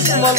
Small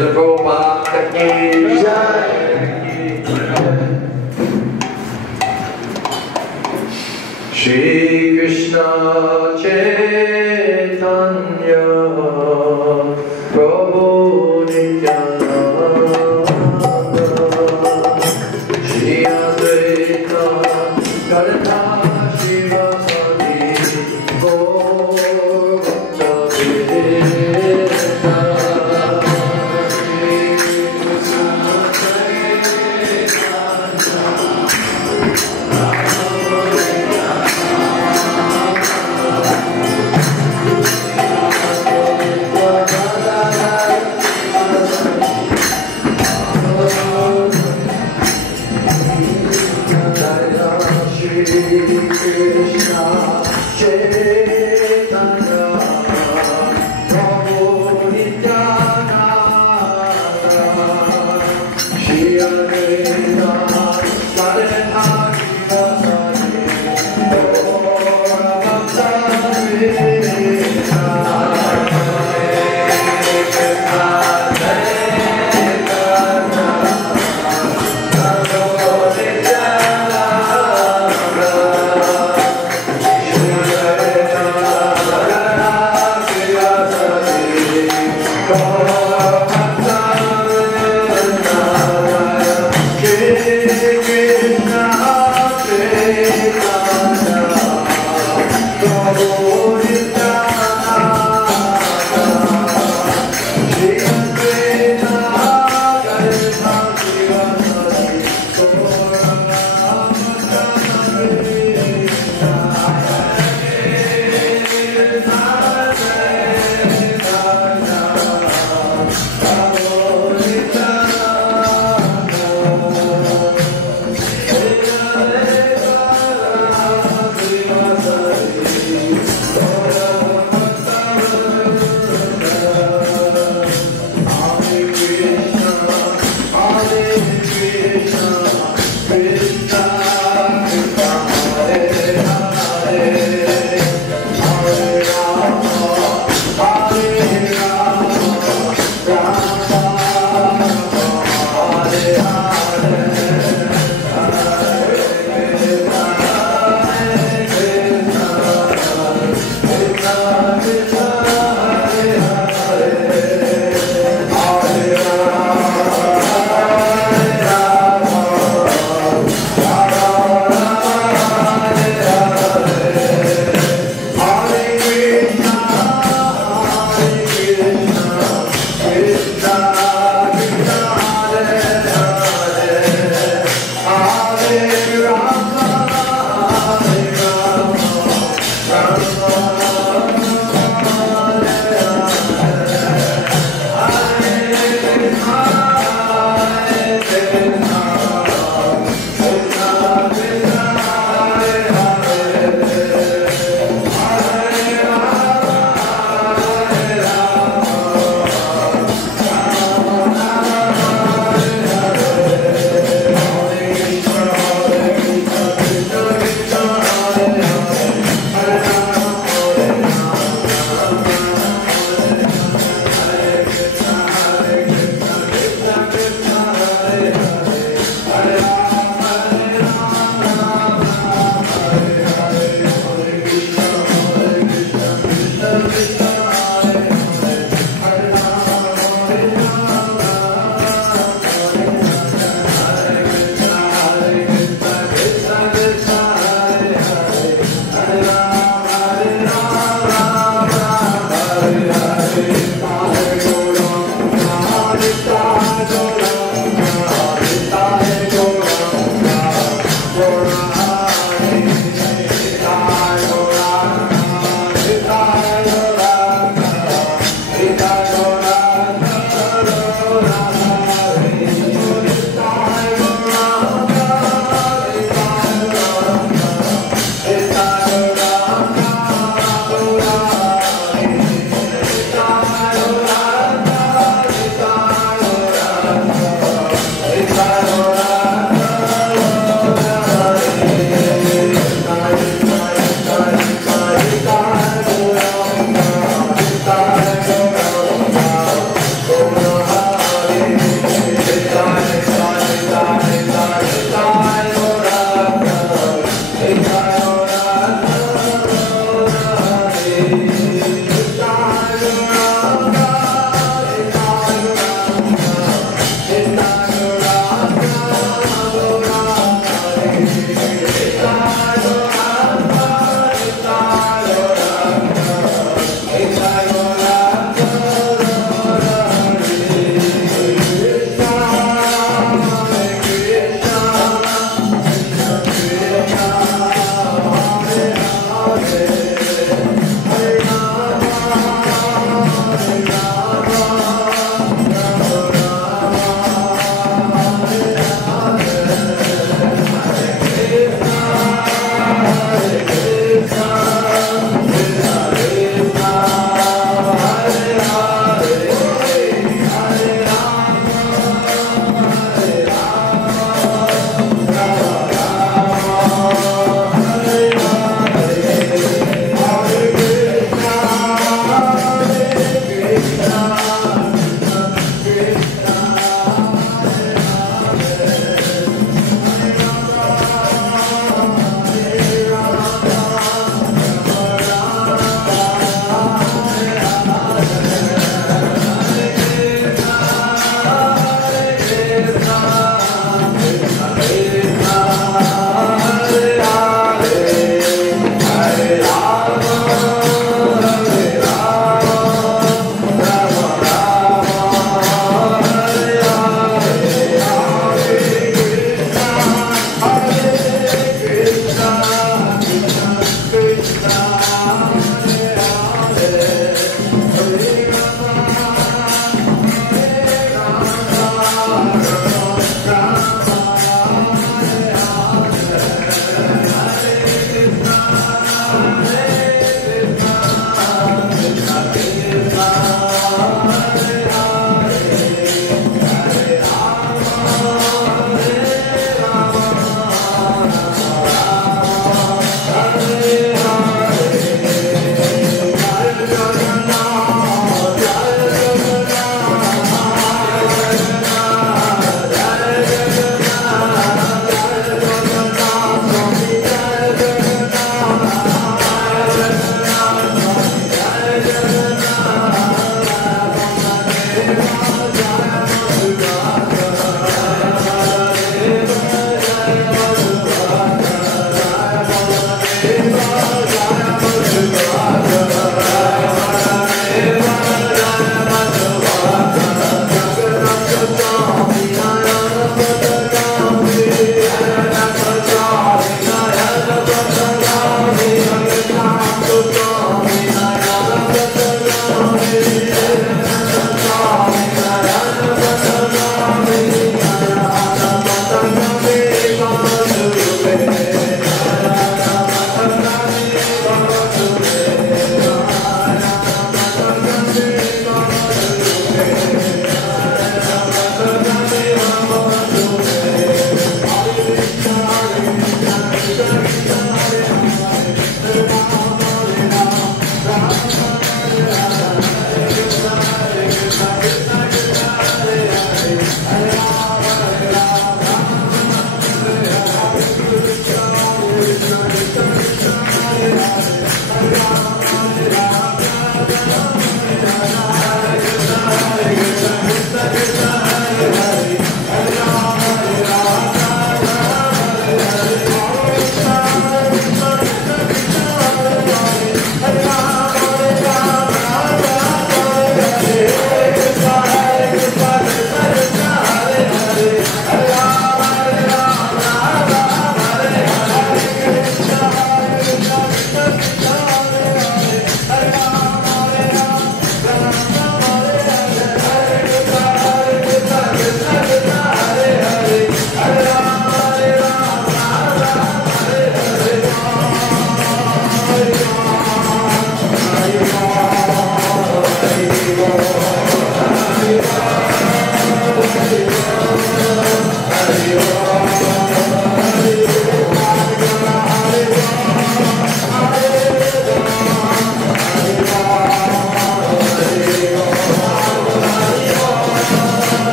Prabhupada ki jai. Shri Krishna Chaitanya Prabhu Nityananda Shri Advaita Gadadhara Shivasati Gaur Bhakta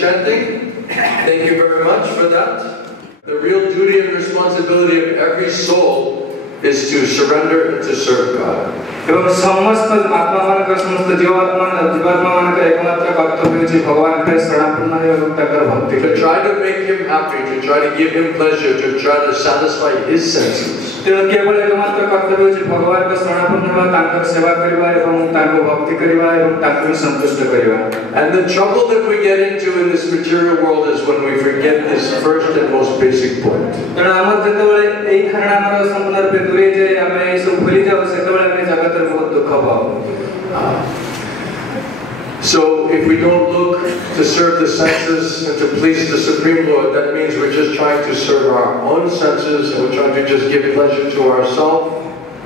chanting. Thank you very much for that. The real duty and responsibility of every soul is to surrender and to serve God. এবং সমস্ত আত্মামানଙ୍କର ସମସ୍ତ জীবাত্মাମାନଙ୍କର একমাত্র কর্ତ୍ତব্য ହେଉଛି ଭଗବାନଙ୍କର ଶରଣାପନ୍ନ ଏବଂ ତାଙ୍କର ଭକ୍ତି To try to make him happy, to try to give him pleasure, to try to satisfy his senses. ତେଣୁ କେବଳ એકમાત્ર କର୍ତ୍ତବ୍ୟ ହେଉଛି ଭଗବାନଙ୍କ ଶରଣାପନ୍ନ ହେବା, ତାଙ୍କର ସେବା କରିବା ଏବଂ ତାଙ୍କୁ ଭକ୍ତି କରିବା ଏବଂ ତାଙ୍କୁ ସନ୍ତୁଷ୍ଟ କରିବା. And the trouble that we get into in this material world is when we forget this first and most basic point. ତେଣୁ ଆମର ଯେତେବେଳେ ଏହି ଧାରଣା ଆମର ସମ୍ପୂର୍ଣ୍ଣ ରୂପେ ଦୂରେଇ ଯାଏ, ଆମେ ଏସବୁ ଭୁଲି ଯାଉ, ସେତେବେଳେ ଆମେ ଜଗତରେ ବହୁତ ଦୁଃଖ ପାଉ. So if we don't look to serve the senses and to please the Supreme Lord, that means we're just trying to serve our own senses, and we're trying to just give pleasure to ourselves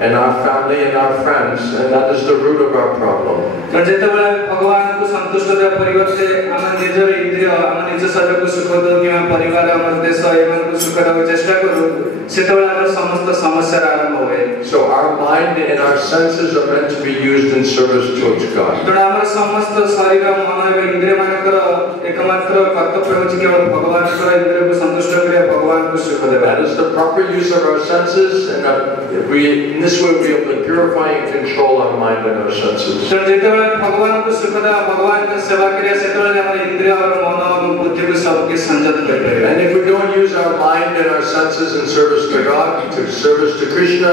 and our family and our friends, and that is the root of our problem. ଯେତେବେଳେ ଭଗବାନଙ୍କୁ ସନ୍ତୁଷ୍ଟ ଦେବା ପରିବର୍ତ୍ତେ ଆମେ ନିଜର ଇନ୍ଦ୍ରିୟ, ଆମ ନିଜ ଶରୀରକୁ ସୁଖ ଦେଉ କିମ୍ବା ପରିବାର, ଆମର ଦେଶ ଏମାନଙ୍କୁ ସୁଖ ଦେବାକୁ ଚେଷ୍ଟା କରୁ, ସେତେବେଳେ ଆମର ସମସ୍ତ ସମସ୍ୟାର ଆରମ୍ଭ ହୁଏ. So our mind and our senses are meant to be used in service towards God. ତେଣୁ ଆମର ସମସ୍ତ ଶରୀର, ମନ ଏବଂ ଇନ୍ଦ୍ରିୟମାନଙ୍କର ଏକମାତ୍ର କର୍ତ୍ତବ୍ୟ ହେଉଛି କେବଳ ଭଗବାନଙ୍କର ଇନ୍ଦ୍ରିୟକୁ ସନ୍ତୁଷ୍ଟ କରିବା, ଭଗବାନଙ୍କୁ ସୁଖ ଦେବା. That is the proper use of our senses, and in this way we'll be able to purify and control our mind and our senses. ଯେତେବେଳେ ଭଗବାନଙ୍କୁ ସୁଖ ଦେବା, ଭଗବାନଙ୍କ ସେବା କରିବା, ସେତେବେଳେ ଆମର ଇନ୍ଦ୍ରିୟ, ମନ ଏବଂ ବୁଦ୍ଧିକୁ ସବୁକି ସଂଯତ କରିପାରିବା. And if we don't use our mind and our senses in service to God, to service to Krishna,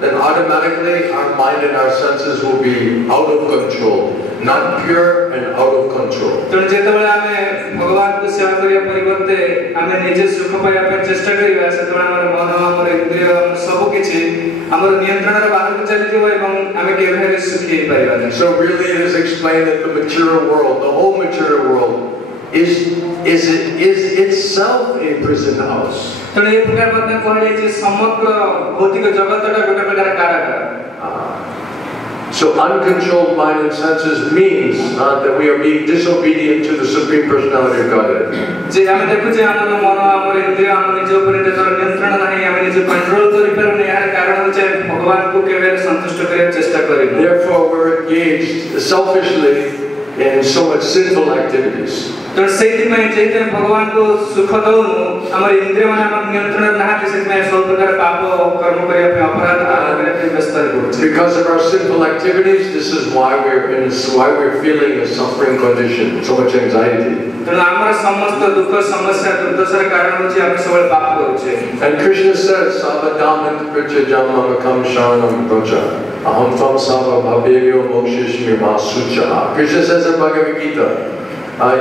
then automatically our mind and our senses will be out of control, not pure and out of control. ତେଣୁ ଯେତେବେଳେ ଆମେ ଭଗବାନଙ୍କୁ ସେବା କରିବା ପରିବର୍ତ୍ତେ ଆମେ ନିଜେ ସୁଖ ପାଇବା ପାଇଁ ଚେଷ୍ଟା କରିବା, ସେତେବେଳେ ଆମର ମନ, ଆମର ଇନ୍ଦ୍ରିୟ, ସବୁ କିଛି ଆମର ନିୟନ୍ତ୍ରଣର ବାହାରକୁ ଚାଲିଯିବ ଏବଂ ଆମେ କେବେ ହେଲେ ସୁଖୀ ହେଇପାରିବା ନାହିଁ. So really it is explained that the material world, the whole material world, is itself a prison house. ତେଣୁ ଏ ପ୍ରକାର ମଧ୍ୟ କୁହାଯାଇଛି ସମଗ୍ର ଭୌତିକ ଜଗତଟା ଗୋଟେ ପ୍ରକାର କାରାଗାର. So uncontrolled mind and senses means that we are being disobedient to the Supreme Personality of Godhead. ଯେ ଆମେ ଦେଖୁଛେ ଆମର ମନ, ଆମର ଇନ୍ଦ୍ରିୟ, ଆମ ନିଜ ଉପରେ ନିଜର ନିୟନ୍ତ୍ରଣ ନାହିଁ, ଆମେ ନିଜେ କଣ୍ଟ୍ରୋଲ କରିପାରୁନି, ଏହାର କାରଣ ହେଉଛି ଭଗବାନଙ୍କୁ କେବେ ସନ୍ତୁଷ୍ଟ କରିବାକୁ ଚେଷ୍ଟା କରିବୁ. Therefore we're engaged selfishly in so much sinful activities. ତେଣୁ ସେଇଥିପାଇଁ ଯେହେତୁ ଭଗବାନଙ୍କୁ ସୁଖ ଦଉନୁ, ଆମର ଇନ୍ଦ୍ରିୟମାନେ ଆମର ନିୟନ୍ତ୍ରଣରେ ନାହାନ୍ତି, ସେଥିପାଇଁ ସବୁ ପ୍ରକାର ପାପ କର୍ମ କରିବା ପାଇଁ, ଅପରାଧ କରିବା ପାଇଁ ବ୍ୟସ୍ତ ରହୁଛୁ. Because of our sinful activities, this is why we're feeling a suffering condition, so much anxiety. ତେଣୁ ଆମର ସମସ୍ତ ଦୁଃଖ, ସମସ୍ୟା, ଦୁର୍ଦ୍ଦଶାର କାରଣ ହେଉଛି ଆମେ ସବୁବେଳେ ପାପ କରୁଛେ. And Krishna says, "Savadamant prachajam amakam sharanam praja, aham tvam sava bhavevyo mokshishmi masucha." Krishna says in Bhagavad Gita,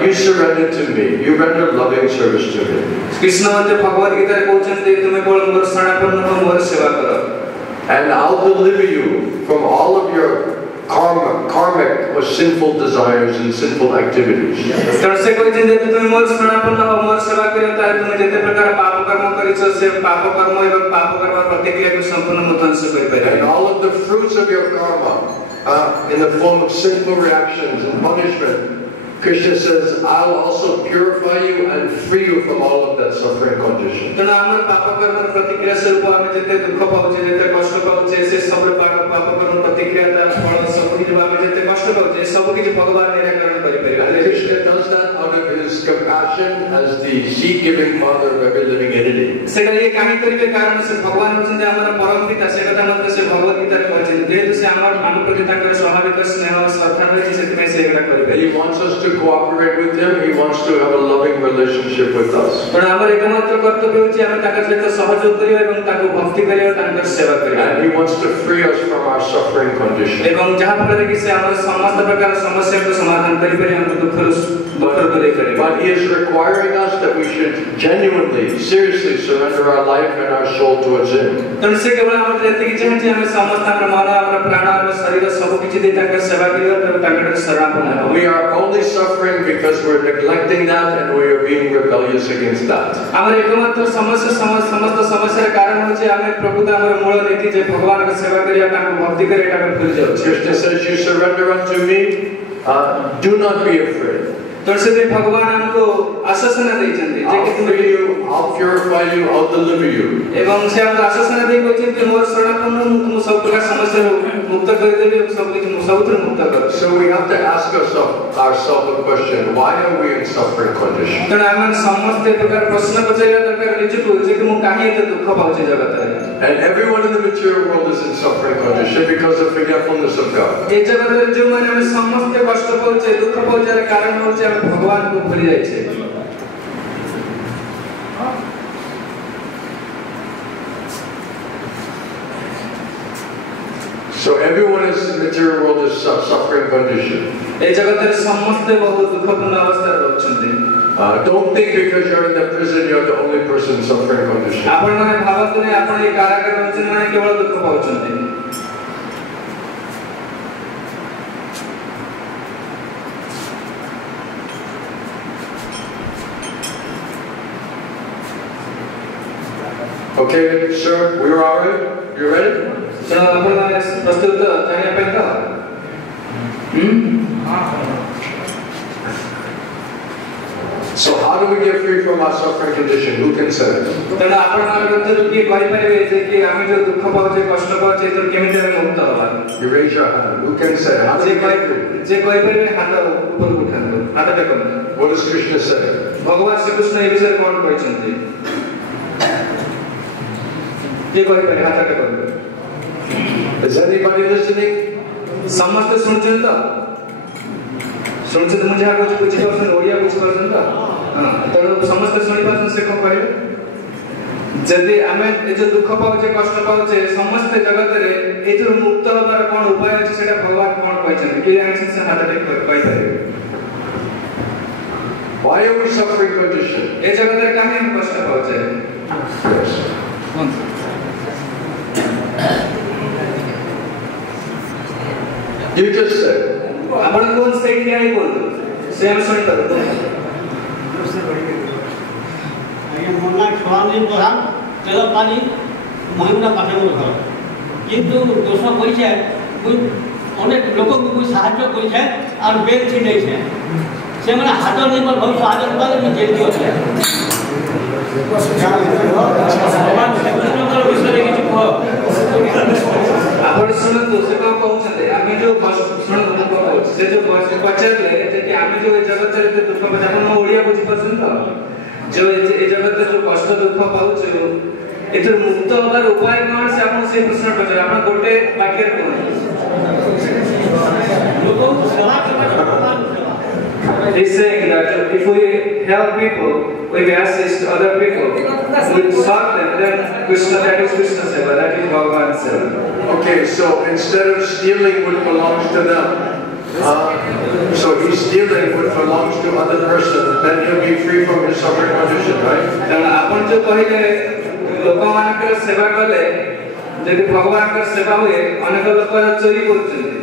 you surrender to me, you render loving service to me. Krishna ମଧ୍ୟ ଭଗବତ ଗୀତାରେ କହୁଛନ୍ତି, ତୁମେ କେବଳ ମୋର ଶରଣାପନ୍ନ ହୋ, ମୋର ସେବା କର. And I'll deliver you from all of your karmic or sinful desires and sinful activities. ତେଣୁ ସେ କହିଛନ୍ତି, ଯଦି ତୁମେ ମୋର ଶରଣାପନ୍ନ ହୋ, ମୋର ସେବା କର, ତାହେଲେ ତୁମେ ଯେତେ ପ୍ରକାର ପାପ କର୍ମ କରିଛ, ସେ ପାପ କର୍ମ ଏବଂ ପାପ କର୍ମ ପ୍ରତିକ୍ରିୟାକୁ ସମ୍ପୂର୍ଣ୍ଣ ମୁଁ ଧ୍ୱଂସ କରିପାରିବି. And all of the fruits of your karma in the form of sinful reactions and punishment, Krishna says, I'll also purify you and free you from all of that suffering condition. ତେଣୁ ଆମର ପାପ କର୍ମର ପ୍ରତିକ୍ରିୟା ସ୍ୱରୂପ ଆମେ ଯେତେ ଦୁଃଖ ପାଉଛେ, ଯେତେ କଷ୍ଟ ପାଉଛେ, ସେ ସବୁ ପାପ କର୍ମ ପ୍ରତିକ୍ରିୟା ତାର ଫଳ ସବୁ କିଛି ଆମେ ଯେତେ କଷ୍ଟ ପାଉଛେ, ସବୁ କିଛି ଭଗବାନ ନିରାକରଣ କରିପାରିବେ. And Krishna does that out of his compassion as the seed-giving father of every living entity. ସେଟା ଇଏ କାହିଁ କରିବେ, କାରଣ ସେ ଭଗବାନ ହେଉଛନ୍ତି ଆମର ପରମ ପିତା. ସେ କଥା ମଧ୍ୟ ସେ ଭଗବତ ଗୀତାରେ କହିଛନ୍ତି, ଯେହେତୁ ସେ ଆମ ପ୍ରତି ତାଙ୍କର ସ୍ୱାଭାବିକ ସ୍ନେହ ଶ୍ରଦ୍ଧା ରହିଛି, ସେଥିପାଇଁ ସେ ଏଗୁଡ଼ା କରିବେ. He wants us to cooperate with him. He wants to have a loving relationship with us. ତେଣୁ ଆମର ଏକମାତ୍ର କର୍ତ୍ତବ୍ୟ ହେଉଛି ଆମେ ତାଙ୍କ ସହିତ ସହଯୋଗ କରିବା ଏବଂ ତାଙ୍କୁ ଭକ୍ତି କରିବା, ତାଙ୍କର ସେବା କରିବା. And he wants to free us from our suffering condition. ଏବଂ ଯାହା ଫଳରେ କି ସେ ଆମର ସମସ୍ତ ପ୍ରକାର ସମସ୍ୟାକୁ ସମାଧାନ କରିପାରିବେ, ଆମ ଦୁଃଖରୁ ଦୂରେଇ କରିବେ. But he is requiring us that we should genuinely, seriously surrender our life and our soul towards him. ତେଣୁ ସେ କେବଳ ଆମର ଏତିକି ଚାହାନ୍ତି, ଆମେ ସମସ୍ତ ଆମର ମନ, ଆମର ପ୍ରାଣ, ଆମର ଶରୀର ସବୁ କିଛି ଦେଇ ତାଙ୍କର ସେବା କରିବା ଏବଂ ତାଙ୍କର ଶରଣାପନ୍ନ ହେବା. We are only suffering because we're neglecting that and we are being rebellious against that. ଆମର ଏକମାତ୍ର ସମସ୍ତ ସମସ୍ୟାର କାରଣ ହେଉଛି ଆମେ ପ୍ରକୃତ ଆମର ମୂଳ ନୀତି ଯେ ଭଗବାନଙ୍କ ସେବା କରିବା, ତାଙ୍କୁ ଭକ୍ତି କରିବା, ଏଇଟା ଆମେ ଭୁଲି ଯାଉଛୁ. Krishna says, you surrender unto me, do not be afraid. ତେଣୁ ସେଥିପାଇଁ ଭଗବାନ ଆମକୁ ଆଶ୍ୱାସନା ଦେଇଛନ୍ତି ଯେ କି ତୁମେ I'll purify you, I'll deliver you. एवं से हम आश्वासन दे कहते मोर शरणापन्न तुम सब प्रकार समस्या मुक्त कर देबे सब किछ सबुत्र मुक्त कर. So we have to ask ourselves a question, why are we in suffering condition? तण हम समस्त प्रकार प्रश्न पचाइबा दरकार निजको जे कि मु काहे एते दुख पाउचे जगत रे. And everyone in the material world is in suffering condition because of forgetfulness of God. ए जगत रे जो माने हम समस्त कष्ट पाउचे दुख पाउचे कारण होचे हम भगवान को भूल जाय छे. So everyone in the material world is suffering condition. ए जगत रे समस्त बहुत दुखपूर्ण अवस्था रहउछन्ते. Don't think because you're in the prison you're the only person suffering condition. आपण माने भावत नै आपण ए कारागार रहउछन माने केवल दुख पाउछन्ते. Okay, sir, we are all right? You ready? So आपण माने प्रस्तुत जाने पे तो So how do we get free from our suffering condition? Who can say? तण आपण माने की कहि परिबे जे कि आमे जो दुख पाउचे कष्ट पाउचे तो केमिति हम मुक्त होबा. You raise your hand. Who can say? How do we get free? जे कहि परिबे हाथ ऊपर उठाନ୍ତୁ. हाथ टेकନ୍ତୁ. What does Krishna say? भगवान श्री कृष्ण ए विषय कोन कहछन्ती? जे कहि परिबे हाथ टेकନ୍ତୁ. Is anybody listening? समस्त सुनछन त सुनछन मुझे कुछ पूछि परसन ओडिया पूछि परसन त हां त समस्त सुनि परसन से कोन कहले जदि आमे ए जो दुख पाउचे कष्ट पाउचे समस्त जगत रे ए जो मुक्त होबार कोन उपाय अछि सेटा भगवान कोन कहछन कि आंसर से हाथ टेक कहि परिबे. Why are we suffering condition? ए जगत रे काहे हम कष्ट पाउचे? Yes. You just said. आपण कोण स्टेट काय बोलतो सेम सुन करतो. आगे मोना स्वामी प्रधान तेल पानी महिना पाठे बोल घर किंतु दोष कइछे कोई अनेक लोक को साहाय्य कइछे और बेग छी नै छे से माने हाथ नै पर बहुत साहाय्य करे मी जेल दियो छे. भगवान कृष्णकर विषय किछ कह आपण सुनतो से को कहउछते आमे जो सुन को से जो पचारले जे कि आमे जो जगत रे दुख पाउछ आपण ओडिया बुझि परछन त जो ए जगत रे जो कष्ट दुख पाउछ एतर मुक्त होबार उपाय कोन से आपण से प्रश्न पचार आपण गोटे वाक्य रे कोन लोगों को सेवा करबा भगवान He's saying that if we help people, if we assist other people, we serve them, then Krishna, that is Krishna Seva, that is Bhagavan Seva. Okay, so instead of stealing what belongs to them, so he's stealing what belongs to other person, then he'll be free from his suffering condition, right? then आपण जो कहिले लोकमानकर सेवा कले जदि भगवानकर सेवा हुए अनेक लोक चोरी करछन्ति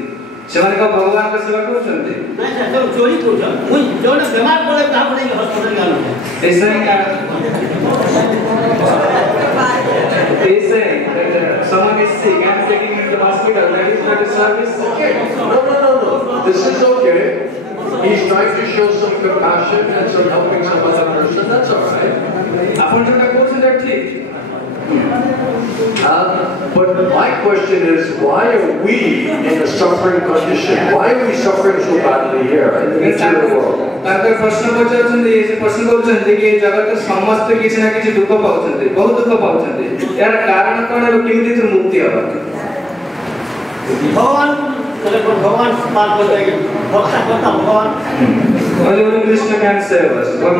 सेमाने का भगवान का सेवा करछन्ति नहीं सर सब चोरी करछ मुई जोने बीमार पड़े ता पड़े हॉस्पिटल गालो ऐसा ही का ऐसे someone is sick and taking him to hospital, that is not a service. Okay, no. This is okay. He's trying to show some compassion and some helping some other person. That's all right. आपण जो करछन that ठीक. But my question is, why are we in a suffering condition? Why are we suffering so badly here in the material world? ताकर प्रश्न पचारछन ये प्रश्न करछन कि जगत समस्त किछ ना किछ दुख पाउछन बहुत दुख पाउछन यार कारण कोन है केमिति तो मुक्ति हबा भगवान पार कर देंगे भगवान only Krishna can save us, God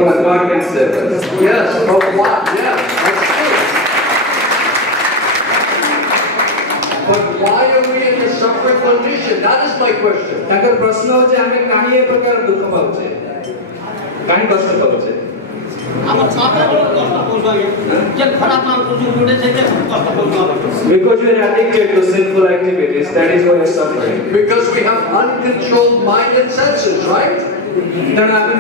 can save us. Yes, but what? Yeah, that's true. But why are we in a suffering condition? That is my question. ताकर प्रश्न हो जे हमें काहे प्रकार दुख पाउछे काहे कष्ट पाउछे हम साफे कष्ट पहुंचाएंगे जे खराब काम कुछ जुड़े से कष्ट पहुंचाएंगे because we are addicted to sinful activities, that is why we are suffering. Because we have uncontrolled mind and senses, right? तण आमे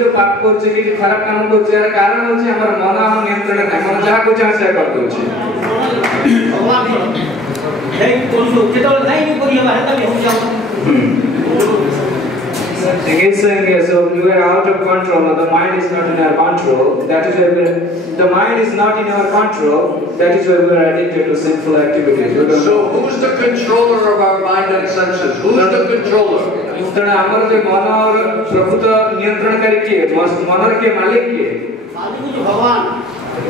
जो पाप करछे कि खराब काम करछे यार कारण होचे हमर मन हम नियंत्रण नै मन जहा को चाहे से कर दोछे भगवान नहीं कोन केतल नहीं करिए बाहर तक हो जाओ He is saying yes, so you are out of control, or the mind is not in our control. That is where the mind is not in our control. That is where we are addicted to sinful activities. So who's the controller of our mind and senses? Who's the controller? तेरे हमारे जो मन और प्रभुता नियंत्रण करे किए, मनर के मालिक किए।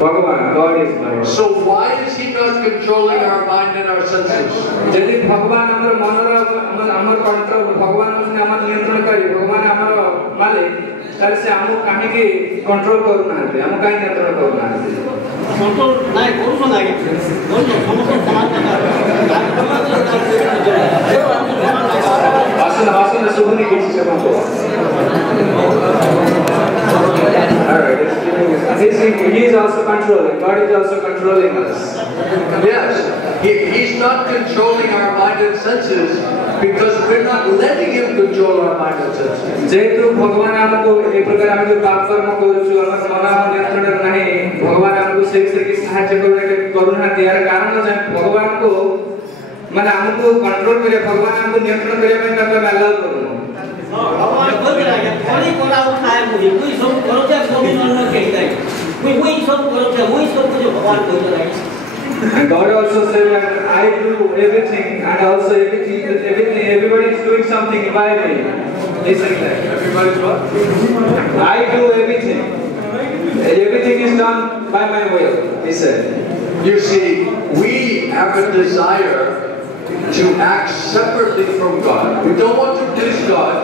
भगवान, God is Lord. So why is He not controlling our mind and our senses? यदि भगवान हमारे मनर हमारे कंट्रोल, भगवान हमारे नियंत्रण करे, भगवान हमारा मालिक, तारे से हमको कहीं की कंट्रोल करना है, हमको कहीं नियंत्रण करना है। कंट्रोल नहीं करूँ ना ये, दोनों समस्त समान आसन सुबह नहीं किसी से बात He is also controlling. God is also controlling us. Yes, He's not controlling our mind and senses because we're not letting Him control our mind and senses. जेतु भगवान हमको एक प्रकार हम जो पाप कर्म करूँ, हमारे मन नियंत्रण नहीं, भगवान हमको सेक्स की सहायता करुणा दियार कारण है भगवान को माने हमको कंट्रोल करे, भगवान हमको नियंत्रण करे में तब मैं अलाउ करूँ। भगवान बोल रहा है थोड़ी कोला उठाए मुझे कोई सब करो क्या कोई न कहता है कोई सब करो क्या वही सब कुछ भगवान बोल रहा है। And God also said that I do everything, and also everybody is doing something by me. Listen to that. Everybody's what? I do everything. Everything is done by my will, he said. You see, we have a desire to act separately from God. We don't want to please God.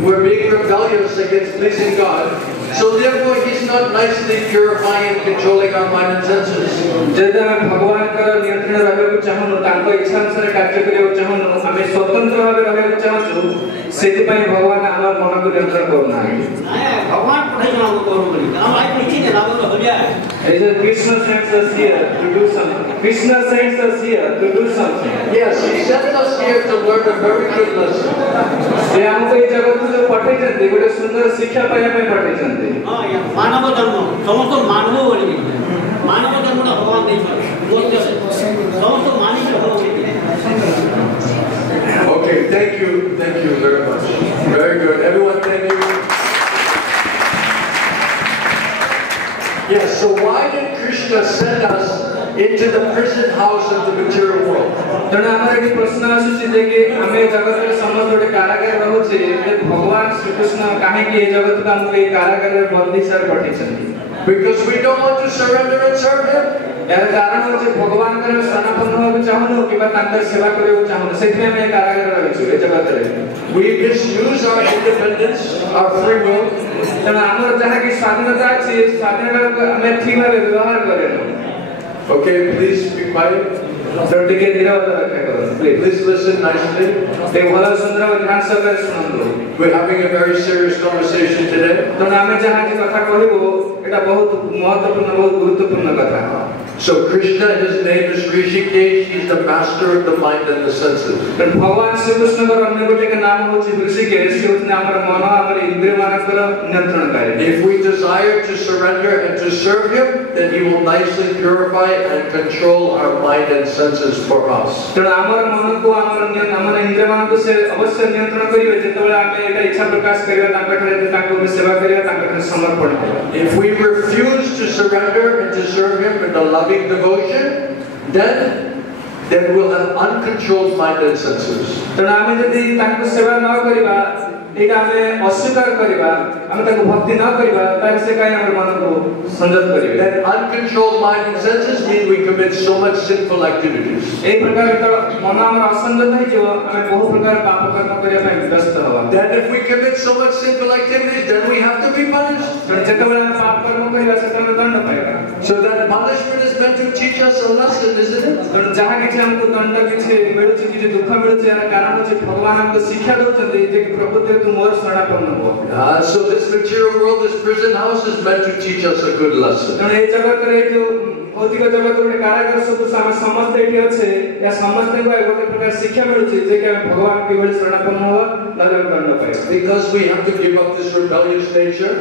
We're being rebellious against pleasing God. So therefore, He's not nicely purifying and controlling our mind and senses. जैसे हम भगवान का नियंत्रण रहे को चाहूँ, तांको इच्छा अनुसार कार्य करे को चाहूँ, हमें स्वतंत्र भावे रहे को चाहूँ, सेति पाई भगवान हमारे मन को नियंत्रण करना है। भगवान पढ़ाई जाना को करो बोली, हम लाइफ में चीज़ ना बोलो हो जाए। Krishna sends us here to do something. Krishna sends us here to do something. Yes, He sent us here to learn a very good lesson. ये हमको ये जगत को जो पढ़े जाते, बड़े सुंदर शिक्षा पाया में पढ़े जाते। हाँ यार, मानव धर्म, समस्त मानव बोली, मानव धर्म ना भगवान नहीं पढ़े, बोलते हैं, समस्त मानव धर्म बोली। Okay, thank you very much. Very good, everyone. Thank you. Yes. So why did Krishna send us into the prison house of the material world? तो ना हमारे ये प्रश्न आशुची देखे हमें जगत के समझ थोड़े कारागार रहो चे ये भगवान श्री कृष्ण कहीं के जगत का हमको ये कारागार में बंदी सर बैठे चलती Because we don't want to surrender and serve Him. यार कारण हो चे भगवान का शरणापन्न हो चाहूँ कि बात अंदर सेवा करे वो चाहूँ सेठ में मैं कारागार रहे चे जगत रहे We misuse our independence, our free will. तो ना हमारे जहाँ की स्वाधीनता चे स्वाधीनता हमें ठीक भावे व्यवहार करें Okay, please be quiet. तो ठीक है निरावत रखा करो Please listen nicely. देख वाला सुंदर और ध्यान से कर सुन लो We're having a very serious conversation today. तो ना हमें जहाँ की कथा कही वो इटा बहुत महत्वपूर्ण बहुत गुरुत्वपूर्ण कथा है So Krishna, His name is Rishikesh. He's the master of the mind and the senses. तो भगवान श्री कृष्ण का अन्य कोटि का नाम हो ची ऋषिकेश ऋषि उसने हमारे मन हमारे इंद्रिय मानस पर नियंत्रण करे If we desire to surrender and to serve Him, then He will nicely purify and control our mind and senses for us. तो हमारे मन को हमारे इंद्रिय मानस से अवश्य नियंत्रण करिए जितने हमें एक इच्छा प्रकाश करिए ताकि खड़े ताकि वो सेवा करिए ताकि समर्पण करिए If we refuse to surrender and to serve Him in the loving devotion, then we'll have uncontrolled mind and senses. तो हमें यदि ताकि सेवा न करिबा एटा हमें अस्वीकार करिबा हमें ताकि भक्ति न करिबा ताकि से काई हमर मन को संयत करिबे Then uncontrolled mind and senses mean we commit so much sinful activities. एक प्रकार तो मन हमर असंयत है जो हमें बहुत प्रकार पाप कर्म करिया में व्यस्त हवा Then if we commit so much sinful activities, then we have to be punished. तो जेतबेला पाप कर्म करिया से तमे दंड पाएगा So that punishment is meant to teach us a lesson, isn't it? तो जहां कि हमको दंड किछि मिलु छि कि दुख मिलु छि यार कारण हो छि भगवान हमको शिक्षा दउछन्ते जे कि प्रभु ते तू मोर शरणापन्न हो So this material world, this prison house is meant to teach us a good lesson. तो ए जगत रे जो भौतिक जगत रे कारागार सब हम समस्त एठी अछि या समस्त को एक प्रकार शिक्षा मिलु छि जे कि भगवान के भली शरणापन्न हो लगे दंड पाए Because we have to give up this rebellious nature.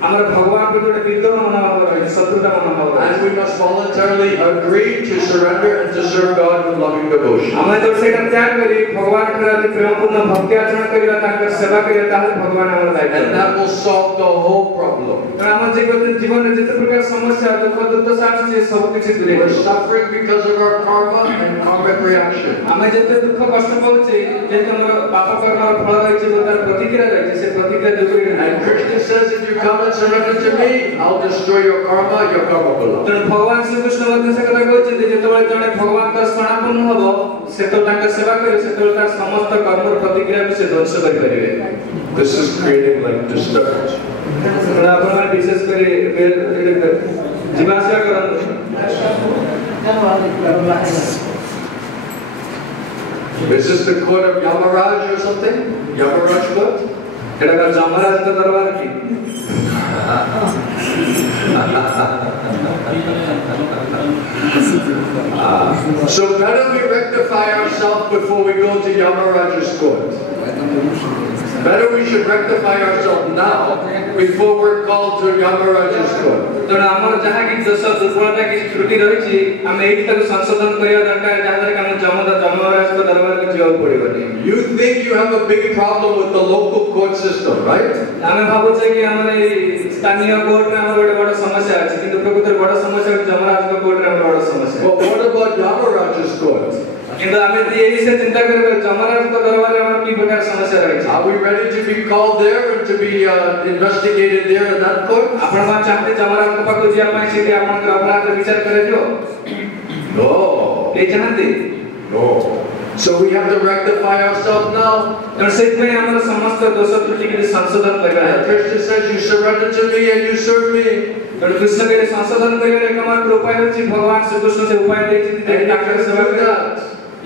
हमारे भगवान पे थोड़े विद्रोह मनोभाव रहे शत्रुता मनोभाव And we must voluntarily agree to surrender and to serve God with loving devotion. ଆମେ ତ ସେଇଟା ତ୍ୟାଗ କରି ଭଗବାନ ପ୍ରତି ପ୍ରେମପୂର୍ଣ୍ଣ ଭକ୍ତି ଆଚରଣ କରିବା ତାଙ୍କର ସେବା କରିବା ତାହେଲେ ଭଗବାନ ଆମର ଦାୟିତ୍ୱ And that will solve the whole problem. ଆମ ଜୀବନରେ ଯେତେ ପ୍ରକାର ସମସ୍ୟା ଦୁଃଖ ଦୁର୍ଦଶା ଆସୁଛି ସବୁ କିଛି ଦୂରେଇ We're suffering because of our karma and karmic reaction. ଆମେ ଯେତେ ଦୁଃଖ କଷ୍ଟ ପାଉଛେ ଯେହେତୁ ଆମର ପାପ କର୍ମର ଫଳ ରହିଛି ଏବଂ ତାର ପ୍ରତିକ୍ରିୟା ରହିଛି ସେ ପ୍ରତିକ୍ରିୟା ଦୂରେଇ And Krishna says, if you come and surrender to me, I'll destroy your karma below. ତେଣୁ ଭଗବାନ ଶ୍ରୀକୃଷ୍ଣ ମଧ୍ୟ ସେ କଥା କହିଛନ୍ତି ଯେତେବେଳେ ଜଣେ ଭଗବାନଙ୍କ ଶରଣାପନ୍ନ ହେବ ସେତେବେଳେ ତାଙ୍କ ସେବା କରିବେ ସେତେବେଳେ ତାର ସମସ୍ତ କର୍ମର ପ୍ରତିକ୍ରିୟାକୁ ସେ ଧ୍ୱଂସ କରିପାରିବେ। This is creating like disturbance. ଆପଣମାନେ ବିଶେଷ କରି ଯିବା ଆସିବା କରନ୍ତୁ। Is this the court of Yamaraj or something? Yamaraj court? ଏଟା କଣ ଯମରାଜଙ୍କ ଦରବାର କି? So better we rectify ourselves before we go to Yamaraj's court. Better we should rectify ourselves now before we're called to Yamaraj's court. ତେଣୁ ଆମର ଯାହା କିଛି ଦୋଷ ଦୁର୍ବଳତା କିଛି ତ୍ରୁଟି ରହିଛି ଆମେ ଏଇଠି ତାକୁ ସଂଶୋଧନ କରିବା ଦରକାର ଯାହାଦ୍ୱାରା କି ଆମେ ଯମରାଜଙ୍କ ଦରବାରକୁ ଯିବାକୁ ପଡ଼ିବନି। You think you have a big problem with the local court system, right? ଆମେ ଭାବୁଛେ କି ଆମର ଏଇ ସ୍ଥାନୀୟ କୋର୍ଟରେ ଆମର ଗୋଟେ ବଡ଼ ସମସ୍ୟା ଅଛି କିନ୍ତୁ ପ୍ରକୃତରେ ବଡ଼ ସମସ୍ୟା ହେଉଛି ଯମରାଜଙ୍କ କୋର୍ଟରେ ଆମର ବଡ଼ ସମସ୍ୟା। But what about Yamaraj's court? କିନ୍ତୁ ଆମେ ଯଦି ଏ ବିଷୟରେ ଚିନ୍ତା କରିବା ଯମରାଜଙ୍କ ଦରବାରରେ ଆମର କି ପ୍ରକାର ସମସ୍ୟା ରହିଛି? Are we ready to be called there and to be investigated there in that court? ଆପଣ କଣ ଚାହାନ୍ତି ଯମରାଜଙ୍କ ପାଖକୁ ଯିବା ପାଇଁ ସେଠି ଆପଣଙ୍କର ଅପରାଧର ବିଚାର କରାଯିବ? No. ଏ ଚାହାନ୍ତି? No. So we have to rectify ourselves now. ତେଣୁ ସେଥିପାଇଁ ଆମର ସମସ୍ତ ଦୋଷ ତ୍ରୁଟିକୁ ସଂଶୋଧନ କରିବା। Krishna says, you surrender to me and you serve me. ତେଣୁ କୃଷ୍ଣ କହିଲେ ସଂଶୋଧନ କରିବାର ଏକମାତ୍ର ଉପାୟ ହେଉଛି ଭଗବାନ ଶ୍ରୀକୃଷ୍ଣ ସେ ଉପାୟ ଦେଇଛନ୍ତି ତାଙ୍କର ସେବା କରିବା।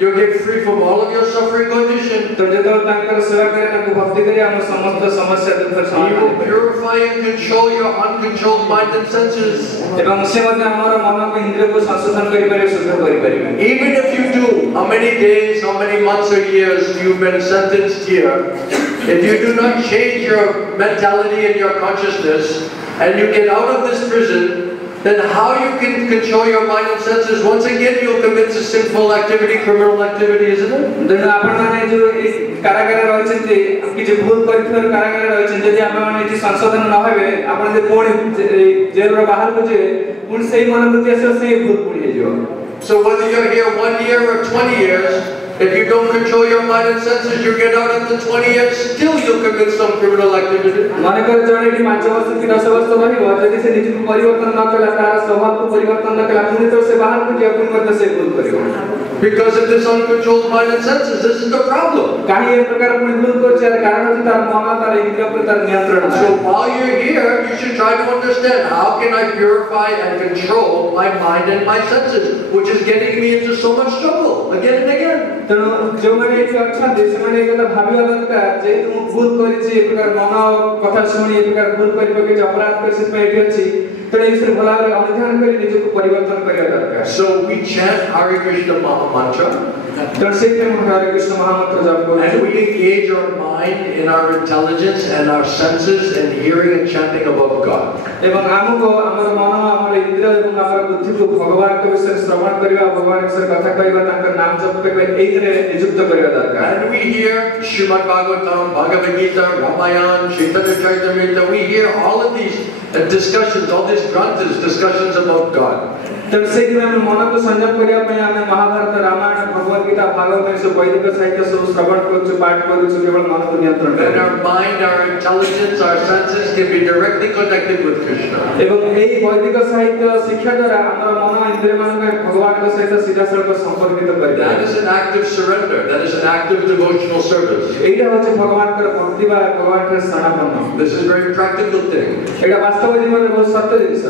You get free from all of your suffering condition. ତ ଯେତେବେଳେ ତାଙ୍କର ସେବା କରିବା ତାଙ୍କୁ ଭକ୍ତି କରିବା ଆମ ସମସ୍ତ ସମସ୍ୟା ଦୁଃଖ He will purify and control your uncontrolled mind and senses. ଏବଂ ସେ ମଧ୍ୟ ଆମର ମନକୁ ଇନ୍ଦ୍ରିୟକୁ ସଂଶୋଧନ କରିପାରିବେ ଶୁଦ୍ଧ କରିପାରିବେ। Even if you do, how many days, how many months or years you've been sentenced here, if you do not change your mentality and your consciousness, and you get out of this prison, then how you can control your mind and senses? Once again, you'll commit a sinful activity, criminal activity, isn't it? ତେଣୁ ଆପଣମାନେ ଯୋଉ ଏଇ କାରାଗାରରେ ରହିଛନ୍ତି କିଛି ଭୁଲ କରିଥିବାରୁ କାରାଗାରରେ ରହିଛନ୍ତି ଯଦି ଆପଣମାନେ ଏଠି ସଂଶୋଧନ ନ ହେବେ ଆପଣ ଯଦି ପୁଣି ଜେଲର ବାହାରକୁ ଯିବେ ପୁଣି ସେଇ ମନୋବୃତ୍ତି ଆସିବ ସେଇ ଭୁଲ ପୁଣି ହେଇଯିବ। So whether you're here 1 year or 20 years, if you don't control your mind and senses, you get out after 20 years, still you'll commit some criminal activity. ମନେକର ଜଣେ ଏଠି 5 ବର୍ଷ କି 10 ବର୍ଷ ରହିବ ଯଦି ସେ ନିଜକୁ ପରିବର୍ତ୍ତନ ନ କଲା ତାର ସ୍ୱଭାବକୁ ପରିବର୍ତ୍ତନ ନ କଲା ପୁଣି ତ ସେ ବାହାରକୁ ଯିବ ପୁଣି ମଧ୍ୟ ସେ ଭୁଲ କରିବ। Because of this uncontrolled mind and senses, this is the problem. କାହିଁ ଏ ପ୍ରକାର ପୁଣି ଭୁଲ କରୁଛି ଏହାର କାରଣ ହେଉଛି ତାର ମନ ତାର ଇନ୍ଦ୍ରିୟ ଉପରେ ତାର ନିୟନ୍ତ୍ରଣ ନାହିଁ। So while you're here, you should try to understand how can I purify and control my mind and my senses, which is getting me into so much trouble again and again. ତେଣୁ ଯେଉଁମାନେ ଏଠି ଅଛନ୍ତି ସେମାନେ ଏ କଥା ଭାବିବା ଦରକାର ଯେହେତୁ ମୁଁ ଭୁଲ କରିଛି ଏ ପ୍ରକାର ମନ କଥା ଶୁଣି ଏ ପ୍ରକାର ଭୁଲ କରି ପକେଇଛି ଅପରାଧ କରି ସେଥିପାଇଁ ଏଠି ଅଛି ତେଣୁ ଏ ବିଷୟରେ ଭଲ ଭାବରେ ଅନୁଧ୍ୟାନ କରି ନିଜକୁ ପରିବର୍ତ୍ତନ କରିବା ଦରକାର। So we chant Hare Krishna Maha Mantra. ତେଣୁ ସେଇଥିପାଇଁ ମୁଁ ହରେ କୃଷ୍ଣ ମହାମନ୍ତ୍ର ଜପ କରୁଛି। And we engage our mind in our intelligence and our senses in hearing and chanting about God. ଏବଂ ଆମକୁ ଆମର ମନ ଆମର ଇନ୍ଦ୍ରିୟ ଏବଂ ଆମର ବୁଦ୍ଧିକୁ ଭଗବାନଙ୍କ ବିଷୟରେ ଶ୍ରବଣ କରିବା ଭଗବାନଙ୍କ ବିଷୟରେ କଥା କହିବା ତାଙ୍କର ନାମ ଜପ କରିବା ଏଇଥିରେ ନିଯୁକ୍ତ କରିବା ଦରକାର। And we hear Srimad Bhagavatam, Bhagavad Gita, Ramayana, Chaitanya Charitamrita. We hear all of these discussions, all these granthas, discussions about God. ତେଣୁ ସେଇଥିପାଇଁ ଆମେ ମନକୁ ସଂଯମ କରିବା ପାଇଁ ଆମେ ମହାଭାରତ ରାମାୟଣ ଭଗବତ ଗୀତା ଭାଗବତ ଏସବୁ ବୈଦିକ ସାହିତ୍ୟ ସବୁ ଶ୍ରବଣ କରୁଛୁ ପାଠ କରୁଛୁ କେବଳ ମନକୁ ନିୟନ୍ତ୍ରଣ Then our mind, our intelligence, our senses can be directly connected with Krishna. ଏବଂ ଏହି ବୈଦିକ ସାହିତ୍ୟ ଶିକ୍ଷା ଦ୍ୱାରା ଆମର ମନ ଇନ୍ଦ୍ରିୟମାନଙ୍କୁ ଭଗବାନଙ୍କ ସହିତ ସିଧାସଳଖ ସମ୍ପର୍କିତ କରିବା। That is an act of surrender. That is an act of devotional service. ଏଇଟା ହେଉଛି ଭଗବାନଙ୍କର ଭକ୍ତି ବା ଭଗବାନଙ୍କର ଶରଣାପନ୍ନ। This is a very practical thing. ଏଇଟା ବାସ୍ତବ ଜୀବନରେ ବହୁତ ସତ୍ୟ ଜିନିଷ।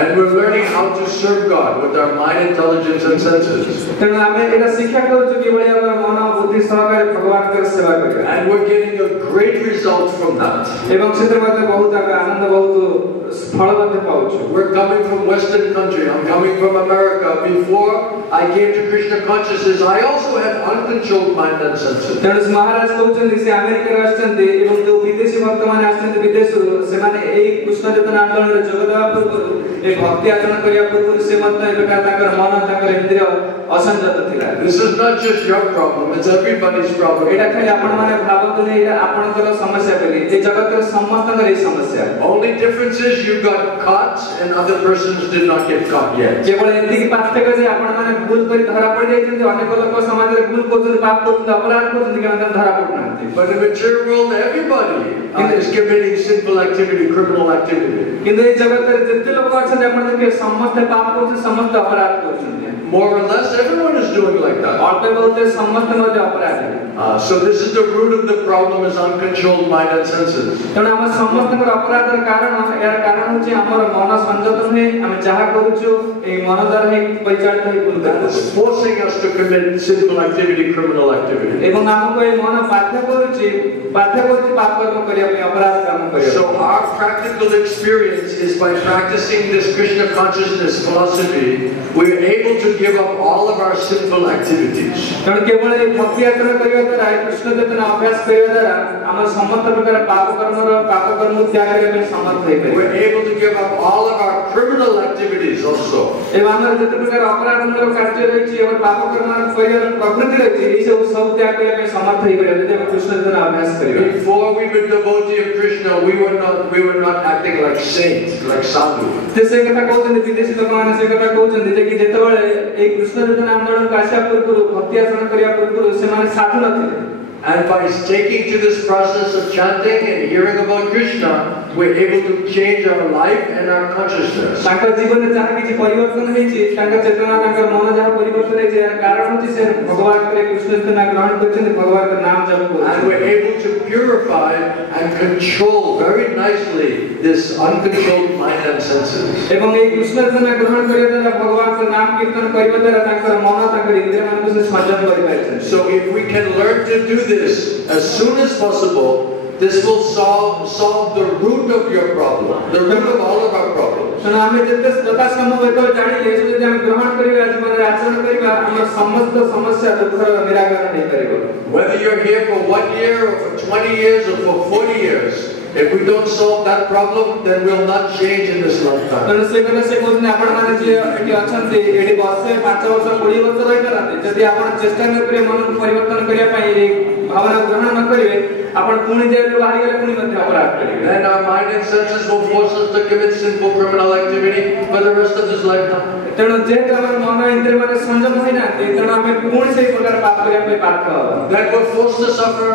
And we're learning how to serve God with our mind, intelligence, and senses. ତେଣୁ ଆମେ ଏଇଟା ଶିକ୍ଷା କରୁଛୁ କିଭଳି ଆମର ମନ ବୁଦ୍ଧି ସହକାରେ ଭଗବାନଙ୍କର ସେବା କରିବା। And we're getting a great result from that. ଏବଂ ସେଥିରେ ମଧ୍ୟ ବହୁତ ଆମେ ଆନନ୍ଦ ବହୁତ ଫଳ ମଧ୍ୟ ପାଉଛୁ। ପାଉଛୁ। We're coming from Western country. I'm coming from America. Before I came to Krishna consciousness, I also had uncontrolled mind and senses. ତେଣୁ ମହାରାଜ କହୁଛନ୍ତି ସେ ଆମେରିକାରୁ ଆସିଛନ୍ତି ଏବଂ ଯୋଉ ବିଦେଶୀ ଭକ୍ତମାନେ ଆସିଛନ୍ତି ବିଦେଶରୁ ସେମାନେ ଏଇ କୃଷ୍ଣ ଚେତନା ଆନ୍ଦୋଳନରେ ଯୋଗ ଦେବା ପୂର୍ବରୁ ଏ ଭକ୍ତି ଆଚରଣ କରିବା ପୂର୍ବରୁ ସେ ମଧ୍ୟ ଏ ପ୍ରକାର ତାଙ୍କର ମନ ତାଙ୍କର ଇନ୍ଦ୍ରିୟ ଅସଂଯତ ଥିଲା। This is not just your problem, it's everybody's problem. ଏଇଟା ଖାଲି ଆପଣମାନେ ଭାବନ୍ତୁନି ଏଇଟା ଆପଣଙ୍କର ସମସ୍ୟା ବୋଲି, ଏ ଜଗତର ସମସ୍ତଙ୍କର ଏଇ ସମସ୍ୟା। Only difference is you got caught and other persons did not get caught yet. କେବଳ ଏତିକି ପାର୍ଥକ୍ୟ ଯେ ଆପଣମାନେ ଭୁଲ କରି ଧରା ପଡ଼ି ଯାଇଛନ୍ତି, ଅନେକ ଲୋକ ସମାଜରେ ଭୁଲ କରୁଛନ୍ତି, ପାପ କରୁଛନ୍ତି, ଅପରାଧ କରୁଛନ୍ତି, କିନ୍ତୁ ଧରା ପଡୁନାହାନ୍ତି। But in the material world, everybody is committing sinful activity, criminal activity. କିନ୍ତୁ ଏ ଜଗତରେ ଯେତେ ଲୋକ ଅଛନ୍ତି ଆପଣ ଦେଖିବେ ସମସ୍ତେ ପାପ କରୁଛନ୍ତି, ସମସ୍ତେ ଅପରାଧ କରୁଛନ୍ତି। More or less, everyone is doing like that. ଅଳ୍ପ ବହୁତ ସମସ୍ତେ ମଧ୍ୟ ଅପରାଧୀ। So this is the root of the problem: is uncontrolled mind and senses. ତେଣୁ ଆମ ସମସ୍ତଙ୍କର ଅପରାଧର କାରଣ, ଏହାର କାରଣ ହେଉଛି ଆମର ମନ ସଂଯତ ନୁହେଁ, ଆମେ ଯାହା କରୁଛୁ ଏଇ ମନ ଦ୍ୱାରା ହିଁ ପରିଚାଳିତ ହେଇ ଭୁଲ କରୁଛୁ। It's forcing us to commit sinful activity, criminal activity. ଏବଂ ଆମକୁ ଏଇ ମନ ବାଧ୍ୟ କରୁଛି ପାପ କର୍ମ କରିବା ପାଇଁ, ଅପରାଧ କାମ କରିବା। So our practical experience is by practicing this Krishna consciousness philosophy, we are able to give up all of our sinful activities. ତେଣୁ କେବଳ ଏଇ ଭକ୍ତି ଆଚରଣ କରିବା ଦ୍ୱାରା, କୃଷ୍ଣ ଚେତନା ଅଭ୍ୟାସ କରିବା ଦ୍ୱାରା ଆମର ସମସ୍ତ ପ୍ରକାର ପାପ କର୍ମ ତ୍ୟାଗ କରିବା ପାଇଁ ସମର୍ଥ ହେଇପାରିବ। We're able to give up all of our criminal activities also. ଏବଂ ଆମର ଯେତେ ପ୍ରକାର ଅପରାଧମୂଳକ କାର୍ଯ୍ୟ ରହିଛି ଏବଂ ପାପ କର୍ମ କରିବାର ପ୍ରକୃତି ରହିଛି, ଏଇ ସବୁ ତ୍ୟାଗ କରିବା ପାଇଁ ସମର୍ଥ ହେଇପାରିବା ଯଦି ଆମେ କୃଷ୍ଣ ଚେତନା ଅଭ୍ୟାସ କରିବା। Before we were devotee of Krishna, we were not acting like saints, like sadhu. ସେ କଥା କହୁଛନ୍ତି, ବିଦେଶୀ ଲୋକମାନେ ସେ କଥା କହୁଛନ୍ତି ଯେ କି ଯେତେବେଳେ ଏଇ କୃଷ୍ଣ ଚେତନା ଆନ୍ଦୋଳନକୁ ଆସିବା ପୂର୍ବରୁ, ଭକ୍ତି ଆଚରଣ କରିବା ପୂର୍ବରୁ ସେମାନେ ସାଧୁ ନଥିଲେ। And by taking to this process of chanting and hearing about Krishna, we're able to change our life and our consciousness. ତାଙ୍କ ଜୀବନରେ ଯାହା କିଛି ପରିବର୍ତ୍ତନ ହେଇଛି, ତାଙ୍କ ଚେତନା, ତାଙ୍କ ମନ ଯାହା ପରିବର୍ତ୍ତନ ହେଇଛି, ଏହାର କାରଣ ହେଉଛି ସେ ଭଗବାନଙ୍କର କୃଷ୍ଣ ଚେତନା ଗ୍ରହଣ କରିଛନ୍ତି, ଭଗବାନଙ୍କର ନାମ ଜପ କରୁଛନ୍ତି। And we're able to purify and control very nicely this uncontrolled mind and senses. ଏବଂ ଏଇ କୃଷ୍ଣ ଚେତନା ଗ୍ରହଣ କରିବା ଦ୍ୱାରା, ଭଗବାନଙ୍କର ନାମ କୀର୍ତ୍ତନ କରିବା ଦ୍ୱାରା ତାଙ୍କର ମନ, ତାଙ୍କର ଇନ୍ଦ୍ରିୟମାନଙ୍କୁ ସେ ସଂଯମ କରିପାରିଛନ୍ତି। So if we can learn to do this as soon as possible, this will solve the root of your problem, the root of all of our problems. ତେଣୁ ଆମେ ଯେତେ ଯଥାସମ୍ଭବ ଏତକ ଜାଣିଲେ, ଯଦି ଆମେ ଗ୍ରହଣ କରିବା, ଜୀବନରେ ଆଚରଣ କରିବା, ଆମର ସମସ୍ତ ସମସ୍ୟା ଦୁଃଖର ନିରାକରଣ ହେଇପାରିବ। Whether you're here for 1 year or for 20 years or for 40 years, if we don't solve that problem, then we'll not change in this lifetime. ତେଣୁ ସେ କଥା ସେ କହୁଛନ୍ତି, ଆପଣମାନେ ଯିଏ ଏଠି ଅଛନ୍ତି, ଏଠି ବର୍ଷେ, 5 ବର୍ଷ, 20 ବର୍ଷ ରହିପାରନ୍ତି, ଯଦି ଆପଣ ଚେଷ୍ଟା ନ କରିବେ ମନକୁ ପରିବର୍ତ୍ତନ କରିବା ପାଇଁ, ଏଇ ଭାବନା ଗ୍ରହଣ ନ କରିବେ, ଆପଣ ପୁଣି ଜେଲରୁ ବାହାରିଗଲେ ପୁଣି ମଧ୍ୟ ଅପରାଧ କରିବେ। Then our mind and senses will force us to commit sinful criminal activity for the rest of this lifetime. ତେଣୁ ଯେହେତୁ ଆମର ମନ ଇନ୍ଦ୍ରିୟ ମାନେ ସଂଯମ ହୋଇନାହାନ୍ତି, ତେଣୁ ଆମେ ପୁଣି ସେଇ ପ୍ରକାର ପାପ କରିବା ପାଇଁ ବାଧ୍ୟ ହେବା। Then we're forced to suffer.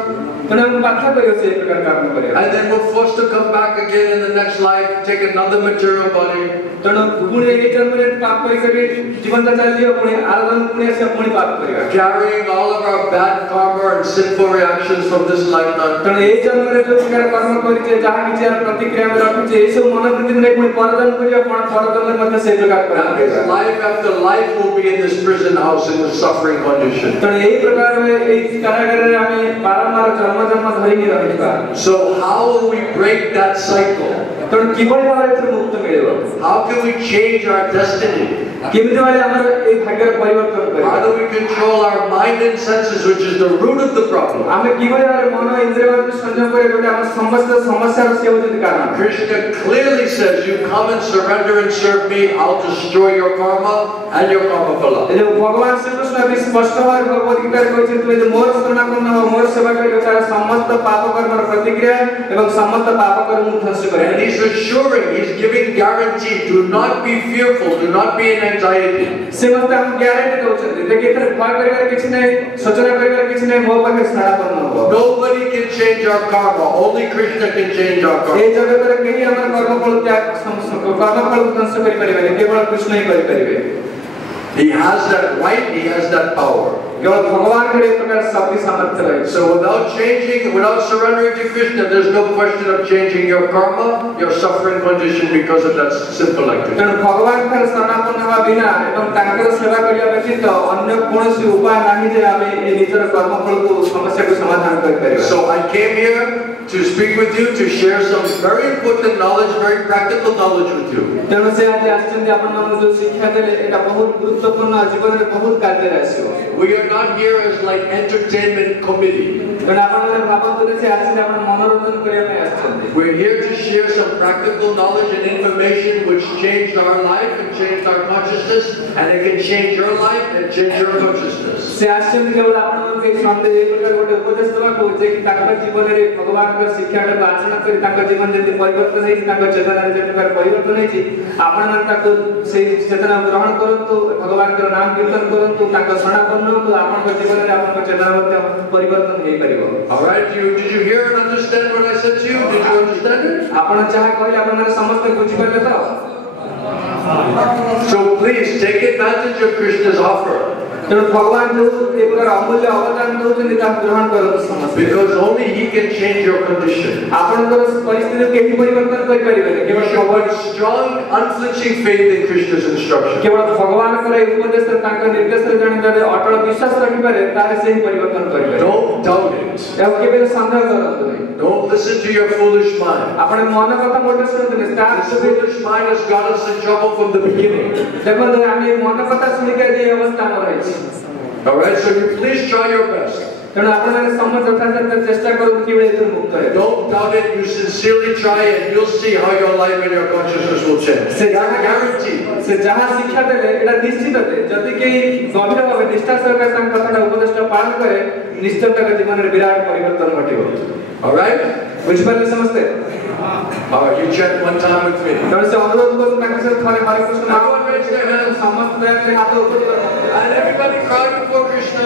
ତେଣୁ ଆମକୁ ବାଧ୍ୟ କରିବ ସେଇ ପ୍ରକାର କାମ କରିବା। And then we're forced to come back again in the next life, take another material body. ତେଣୁ ପୁଣି ଏଇ ଜନ୍ମରେ ପାପ କରି ଜୀବନଟା ଚାଲିଯିବ, ପୁଣି ଆର ଜନ୍ମ ପୁଣି ଆସିବା, ପୁଣି ପାପ କରିବା। Carrying all of our bad karma and sinful reactions from this lifetime. ତେଣୁ ଏଇ ଜନ୍ମରେ ଯୋଉ ପ୍ରକାର କର୍ମ କରିଛେ, ଯାହା କିଛି ଆର ପ୍ରତିକ୍ରିୟା ଆମେ ରଖିଛେ, ଏଇ ସବୁ ମନୋବୃତ୍ତିକୁ ନେଇ ପୁଣି ପରଜନ୍ମ କରିବା, ପରଜନ୍ମରେ ମଧ୍ୟ ସେଇ ପ୍ରକାର କର୍ମ କରିବା। Life after life will be in this prison house in the suffering condition. ତେଣୁ ଏଇ ପ୍ରକାର ଏଇ କାରାଗାରରେ ଆମେ ବାରମ୍ବାର ଜନ୍ମ ଧରିକି ରହିବା। So how will we break that cycle? ତେଣୁ କିଭଳି ଭାବରେ ଏଥିରୁ ମୁକ୍ତ ମିଳିବ? How can we change our destiny? କେମିତି ଭାବରେ ଆମର ଏଇ ଭାଗ୍ୟର ପରିବର୍ତ୍ତନ କରିବା? How do we control our mind and senses, which is the root of the problem? ଆମେ କିଭଳି ଭାବରେ ମନ ଇନ୍ଦ୍ରିୟମାନଙ୍କୁ ସଂଯମ କରିବା, ଯୋଉଟା ଆମ ସମସ୍ତ ସମସ୍ୟାର ସେ ହେଉଛନ୍ତି କାରଣ। Krishna clearly says, you come and surrender and serve me, I'll destroy your karma and your karma phala. ଏ ଯୋଉ ଭଗବାନ ଶ୍ରୀକୃଷ୍ଣ ବି ସ୍ପଷ୍ଟ ଭାବରେ ଭଗବତ ଗୀତାରେ କହିଛନ୍ତି, ତୁମେ ଯଦି ମୋର ଶରଣାଗତ ହେବ, ମୋର ସେବା କରିବ, ତାର ସମସ୍ତ ପାପ କର୍ମର ପ୍ରତିକ୍ରିୟା ଏବଂ ସମସ୍ତ ପାପ କର୍ମକୁ ଧ୍ୱଂସ କରିବ। And he's assuring, he's giving guarantee, do not be fearful, do not be in anxiety. ସେ ମୋତେ ଆମକୁ ଗ୍ୟାରେଣ୍ଟି ଦେଉଛନ୍ତି ଯେ ଏଥିରେ ଭୟ କରିବାର କିଛି ନାହିଁ, ସୂଚନା କରିବାର କିଛି ନାହିଁ, ମୋ ପାଖରେ ସ୍ଥାନାପନ୍ନ ହେବ। Nobody can change our karma, only Krishna can change our karma. এই ଜଗତରେ କେହି ଆମର କର୍ମଫଳ ତ୍ୟାଗ କର୍ମଫଳକୁ ଧ୍ୱଂସ କରିପାରିବେନି, କେବଳ କୃଷ୍ଣ ହିଁ କରିପାରିବେ। He has that right, he has that power. केवल भगवान के एक प्रकार शक्ति सामर्थ्य रहे। So without changing, without surrendering to Krishna, there's no question of changing your karma, your suffering condition because of that simple activity. तेणु भगवान का शरणापन्न हेबा बिना एवं तांकर सेवा करिया व्यतीत अन्य कोनोसी उपाय नाही जे आमे ए निजर कर्मफल को समस्या को समाधान कर परिबा। So I came here to speak with you, to share some very important knowledge, very practical knowledge with you. तेणु से आज आछन्ते आपन मन जो शिक्षा देले एटा बहुत गुरुत्वपूर्ण जीवन रे बहुत कार्य ratio. We are not here as like entertainment committee. तेणु आपन मन भाबंतु से आछन्ते आपन मनोरंजन करिया पे आछन्ते। We're here to share some practical knowledge and information which changed our life and changed our consciousness, and it can change your life and change your consciousness. से आछन्ते केवल आपन मन के संदेश ए प्रकार गोटे उपदेश देबा को जे कि तांकर जीवन रे भगवान के शिक्षा रे आचरण करी तांकर जीवन जति परिवर्तन हेछि तांकर चेतना रे जे प्रकार परिवर्तन हेछि आपन मन ताको से चेतना ग्रहण करंतु भगवान के नाम कीर्तन करंतु तांकर शरणापन्न होतु आपन के जीवन रे आपन के चेतना मध्ये परिवर्तन हेइ परिबो। All right, did you hear and understand what I said to you? Did you understand it? आपन चाहे कहले आपन माने समस्त बुझि परले त। So please take advantage of Krishna's offer. तेणु भगवान जो एक प्रकार अमूल्य अवदान दउछन ता ग्रहण करत समस्त। Because only He can change your condition. आपन को परिस्थिति केहि परिवर्तन करि परिबे केवल Keep strong, unflinching faith in Krishna's instruction. केवल भगवान करे उपदेश तांकर निर्देश रे जणे जणे अटल विश्वास रखि पारे तारे से ही परिवर्तन करिबे। Don't doubt it. एव केबे संदेह करंतु नै। Don't listen to your foolish mind. आपन मन कथा मोटे सुनतु नै। This foolish mind has got us in trouble from the beginning. देखो हामी मन कथा सुनि के जे अवस्था में रहै छी। All right, so you please try your best. तेणु आपन माने समझ यथासाध्य चेष्टा करंतु कि एथुर मुक्त हे। Don't doubt it. You sincerely try, and you'll see how your life and your consciousness will change. से guarantee से जहां शिक्षा देले एटा निश्चित है जदि के गंभीर भाव निष्ठा सहकारे तांकर कथाटा उपदेशटा पालन करे निश्चित तांकर जीवन रे विराट परिवर्तन घटिबो। All right? बुझि पाले समझते? All right, you chant one time with me. तेणु से अनुरोध करू तांकर से थारे हरे Krishna Everyone raise their hands. समस्त दयाले हाथ ऊपर करो। And everybody cry before Krishna.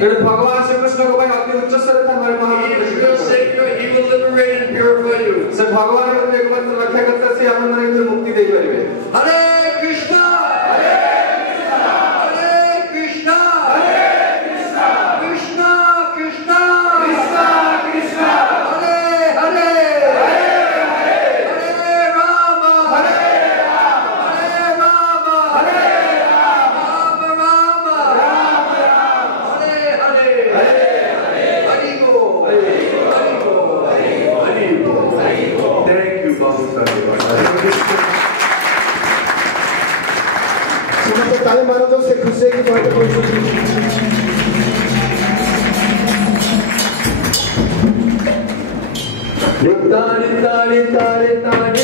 तेणु भगवान श्री कृष्ण को भाई अति उच्च स्तर था हमारे He is your Savior. He will liberate and purify you. से भगवान को एक बार रक्षा करता से आपन मन के मुक्ति दे परिबे। Hare Krishna. Hare Krishna. Hare Krishna. Krishna Krishna. Krishna Krishna Hare Hare. ताले मारो तो से खुशी की बात कोई तारे तारे तारे तारे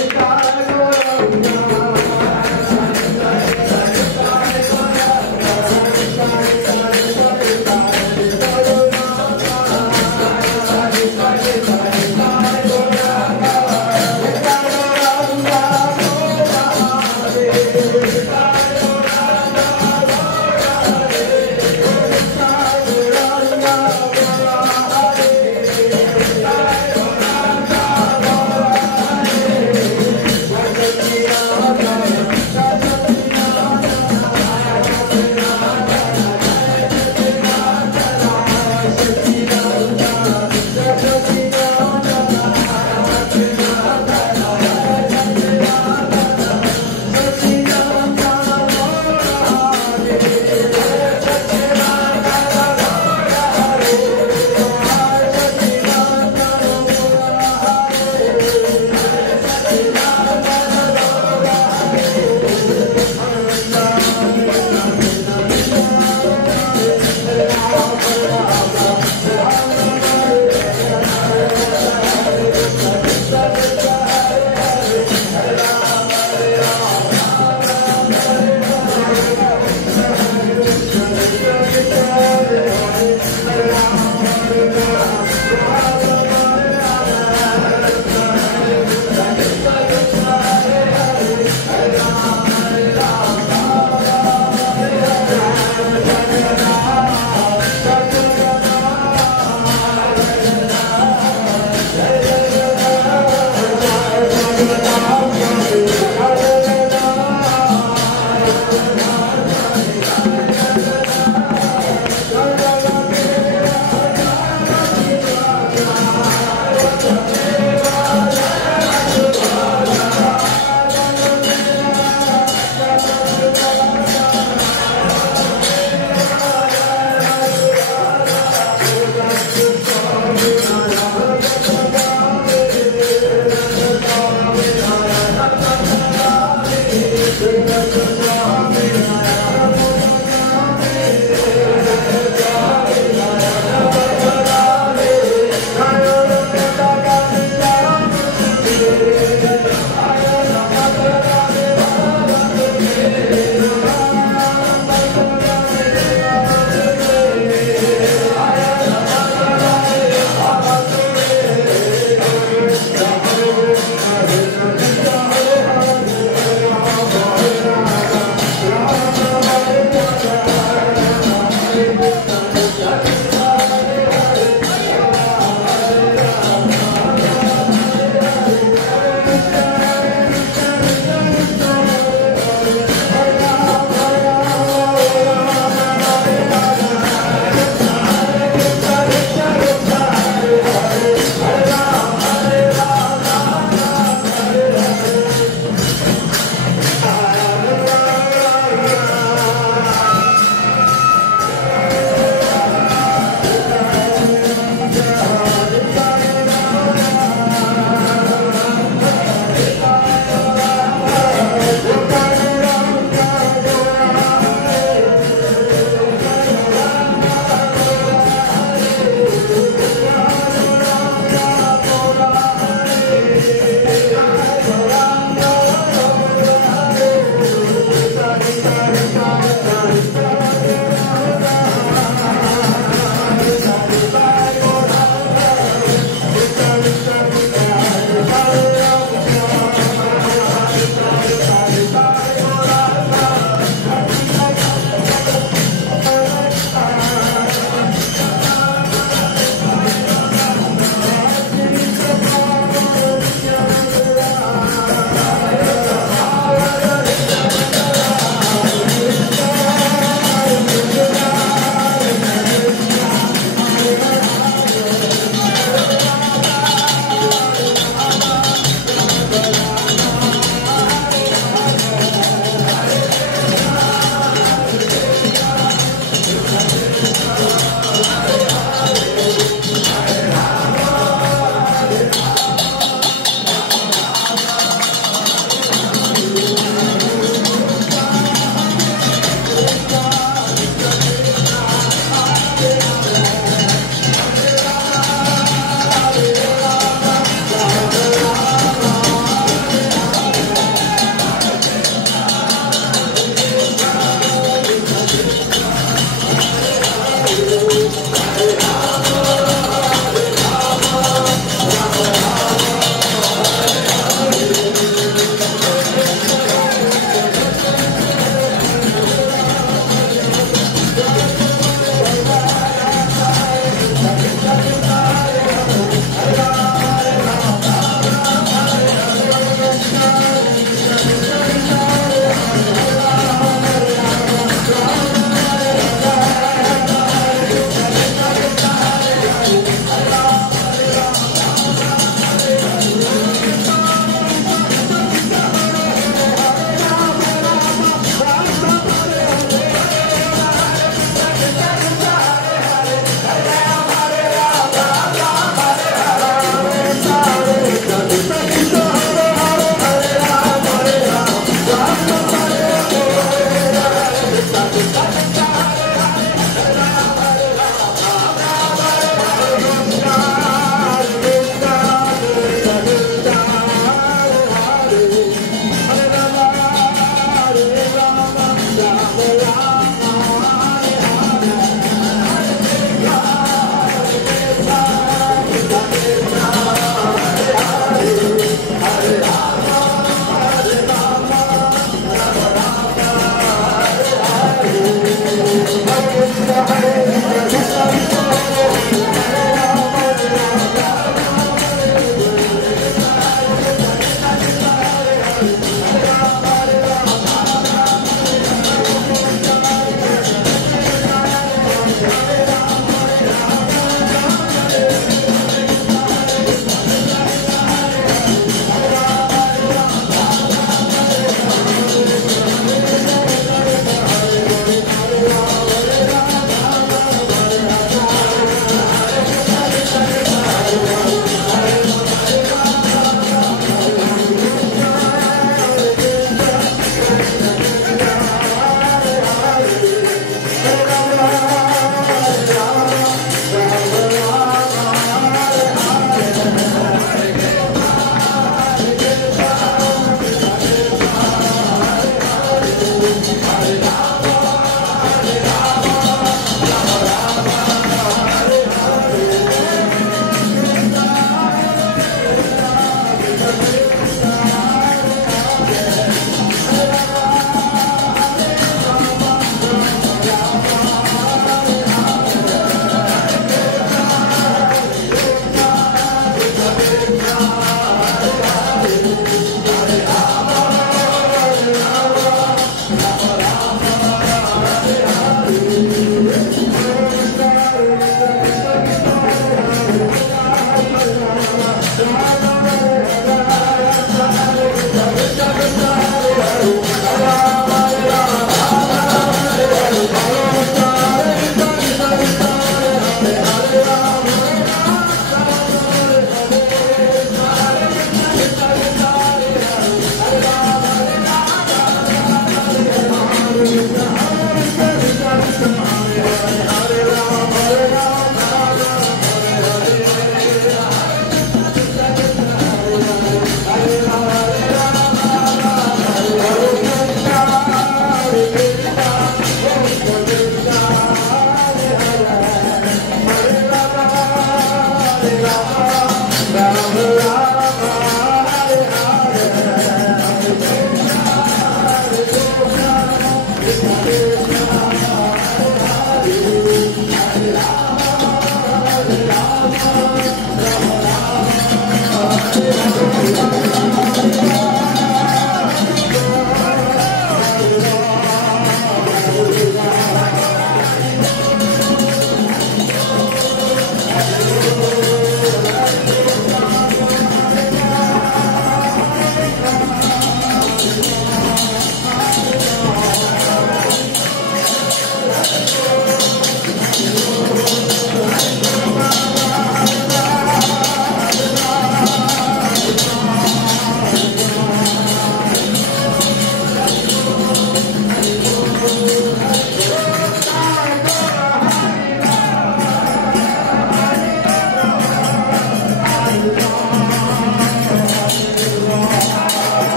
Hare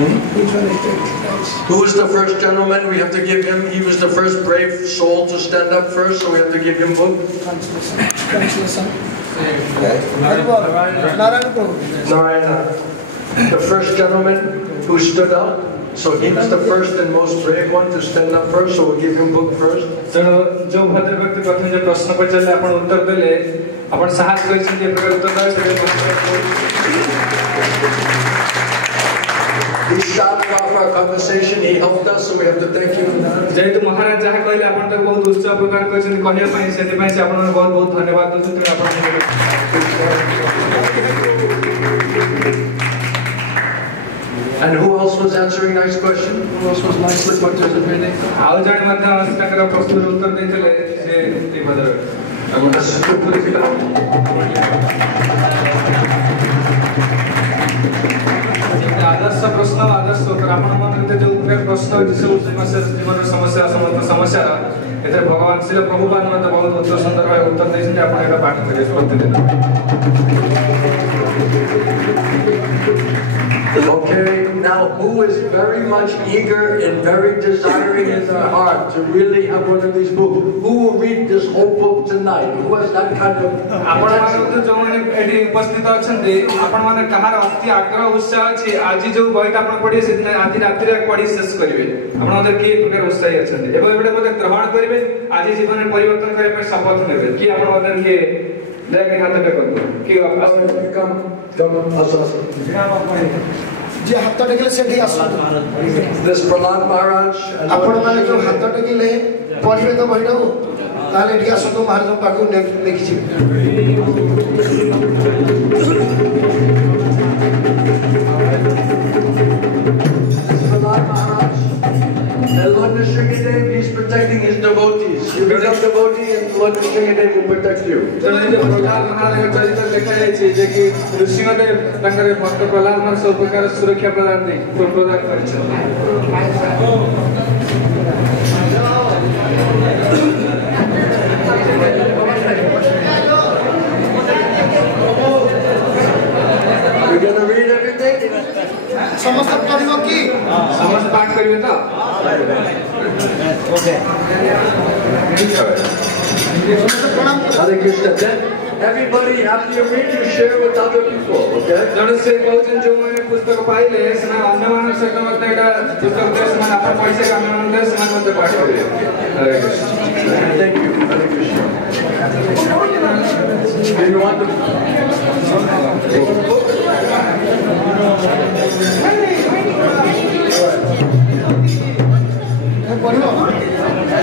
Which one is it? Who was the first gentleman? We have to give him, he was the first brave soul to stand up first, so we have to give him book. Translation. Narayana Prabhu. Narayana. The first gentleman who stood up, so he was the first and most brave one to stand up first, so we'll give him book first. जो भद्र व्यक्ति प्रथम जो प्रश्न पचारे आपण उत्तर देले आपण साहस करिसेंती ए प्रकार उत्तर देले He started off our conversation, he helped us, so we have to thank him for that. जेतु महाराज जहा कहले आपण त बहुत उत्साह प्रकार करिसेंती कहले पई सेति पई से आपण बहुत बहुत धन्यवाद दोछु आपण And who else was answering nice question? Who else was nicely participating? आउ जणे मध्ये अस्ताकर प्रश्न उत्तर देतले से ए भद्र आदर्श प्रश्न आदर्श उत्तर आपण मन जो प्रश्न जीवन समस्या समस्या एथे भगवान श्री प्रभुपाद मते बहुत उत्तर सुंदर भाव उत्तर दैछन आपण एटा पाठ करिए प्रतिदिन Okay, now who is very much eager and very desiring in their heart to really have one of these books? Who will read this whole book tonight? Who has that kind of आपण माने जो माने एठी उपस्थित अछन्ते आपण माने कहार अति आग्रह उत्साह अछि आजि जो बहिटा आपण पढि से आदि रात्रि पढि शेष करिवे आपण मते के प्रकार उत्साही अछन्ते एबो एबे मते ग्रहण करिवे आजि जीवन में परिवर्तन करे पर शपथ नेबे कि आपण मते के लेके हाथ पे करतो कि जे हाथ टेकिले सेठी आसो this Prahlad Maharaj आपण माने जो हाथ टेकिले पढिबे तो बहिडो ताले एठी आसो तो महाराज पाखु देखि छी Prahlad Maharaj and Lord Nrsimhadev, he's protecting his devotees. You become devotee and Lord Nrsimhadev will protect you. Prahlad महाराज चरित्र लिखा जाय जे कि नृसिंहदेव तंकर भक्त प्रहलाद महाराज सब प्रकार सुरक्षा प्रदान करिछन We're going to read everything. समस्त पढिबो की समस्त पाठ करियो त okay Hare Krishna. Then everybody after you read, you share with other people. Okay? जण से कहउछन जो माने पुस्तक पाइले सना अन्य मानव सहित मते एटा पुस्तक दे समान अपन पैसा के अन्य मानव दे समान मते पाठ करियो हरे Krishna Thank you. Hare Krishna. Do you want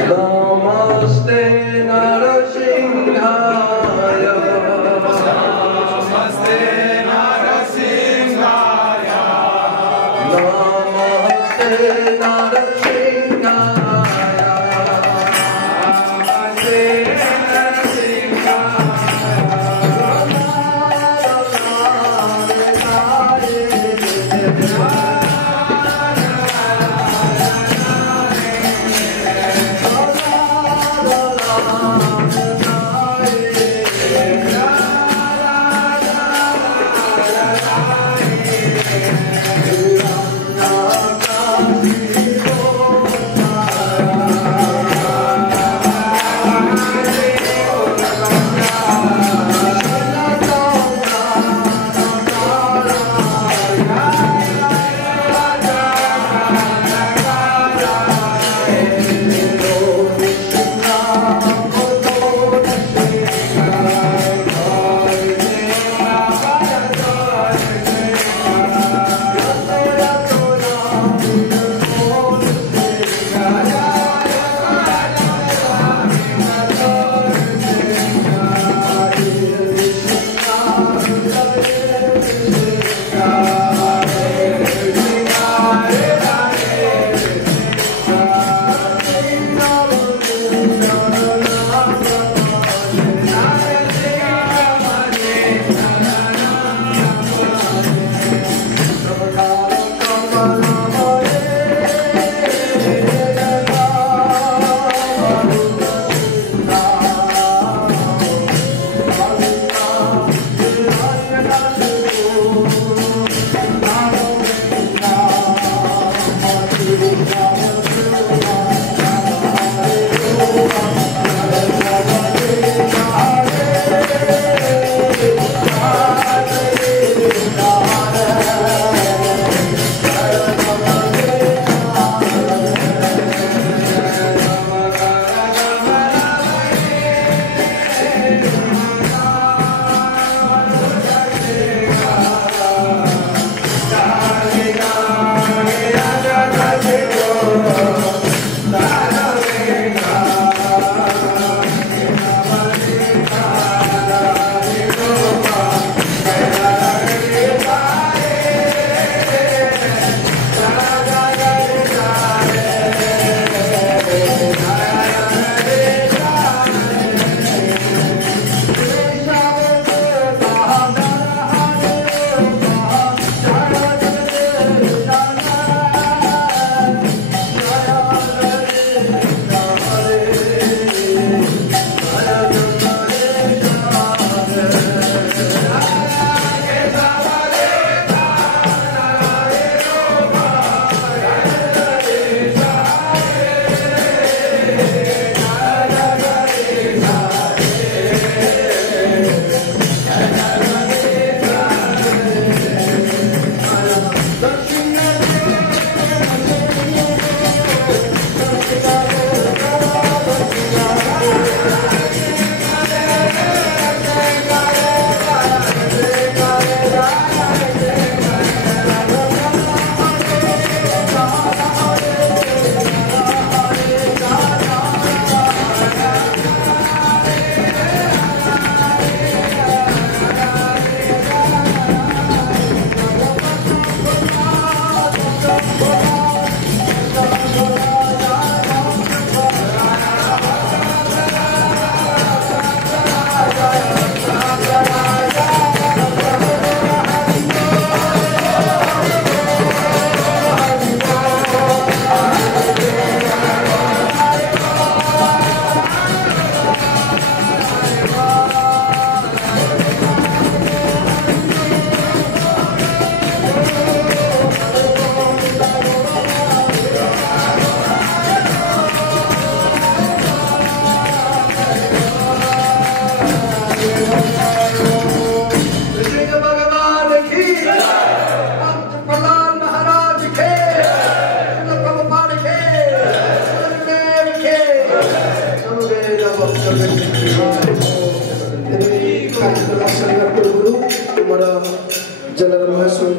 Namaste Narasimhaya. Namaste Narasimhaya. Namaste Narasimhaya. Namaste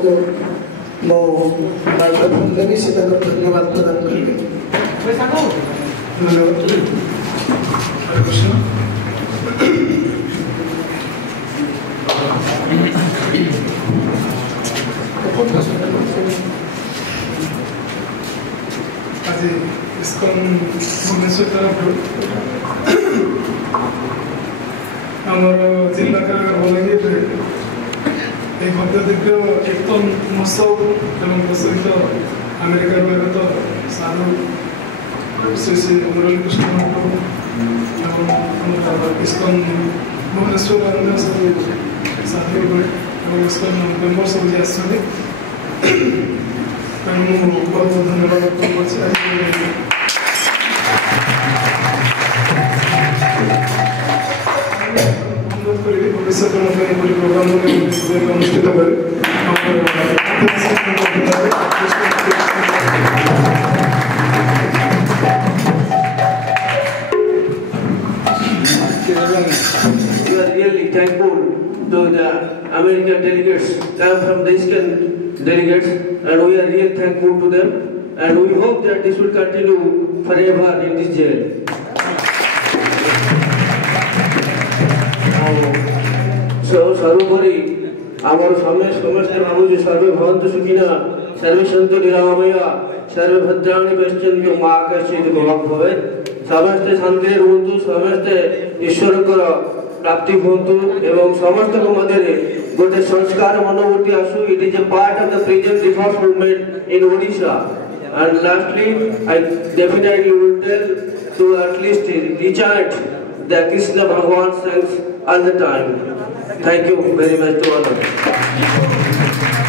को मो माइक्रोफोन देवी से धन्यवाद प्रदान करेंगे। आज इस्कॉन भुवनेश्वर तरफ आमर जिला बलांगीर भव्यदिव्य कीर्तन महोत्सव एवं सहित अमेरिकार आगत साधु श्री श्री मुरली कृष्ण महाप्रभु इस्कॉन भुवनेश्वर अन्य सब साधु और इस्कॉन मेम्बर सब जी आसछन्ति बहुत धन्यवाद भविष्य programme अनुष्ठित We are really thankful to the American delegates, come from the Eastern delegates, and we are really thankful to them, and we hope that this will continue forever in this jail. So, सर्वोपरि आमर समस्त भावुज सर्वे भवन्तु सुखिनः सर्वे सन्तु निरामया सर्वे भद्राणि पश्यन्तु मा कश्चित् दुःखं भवेत् समस्ते शान्तिरे रुहन्तु समस्ते ईश्वरଙ୍କର प्राप्ति हुअन्तु एवं समस्तको मध्यरे गोटे संस्कार मनोवृत्ति आसु it is a part of the present reform movement in Odisha and lastly I definitely will tell to at least रिचार्ट the Krishna Bhagwan songs all the time. Thank you very much to all of you.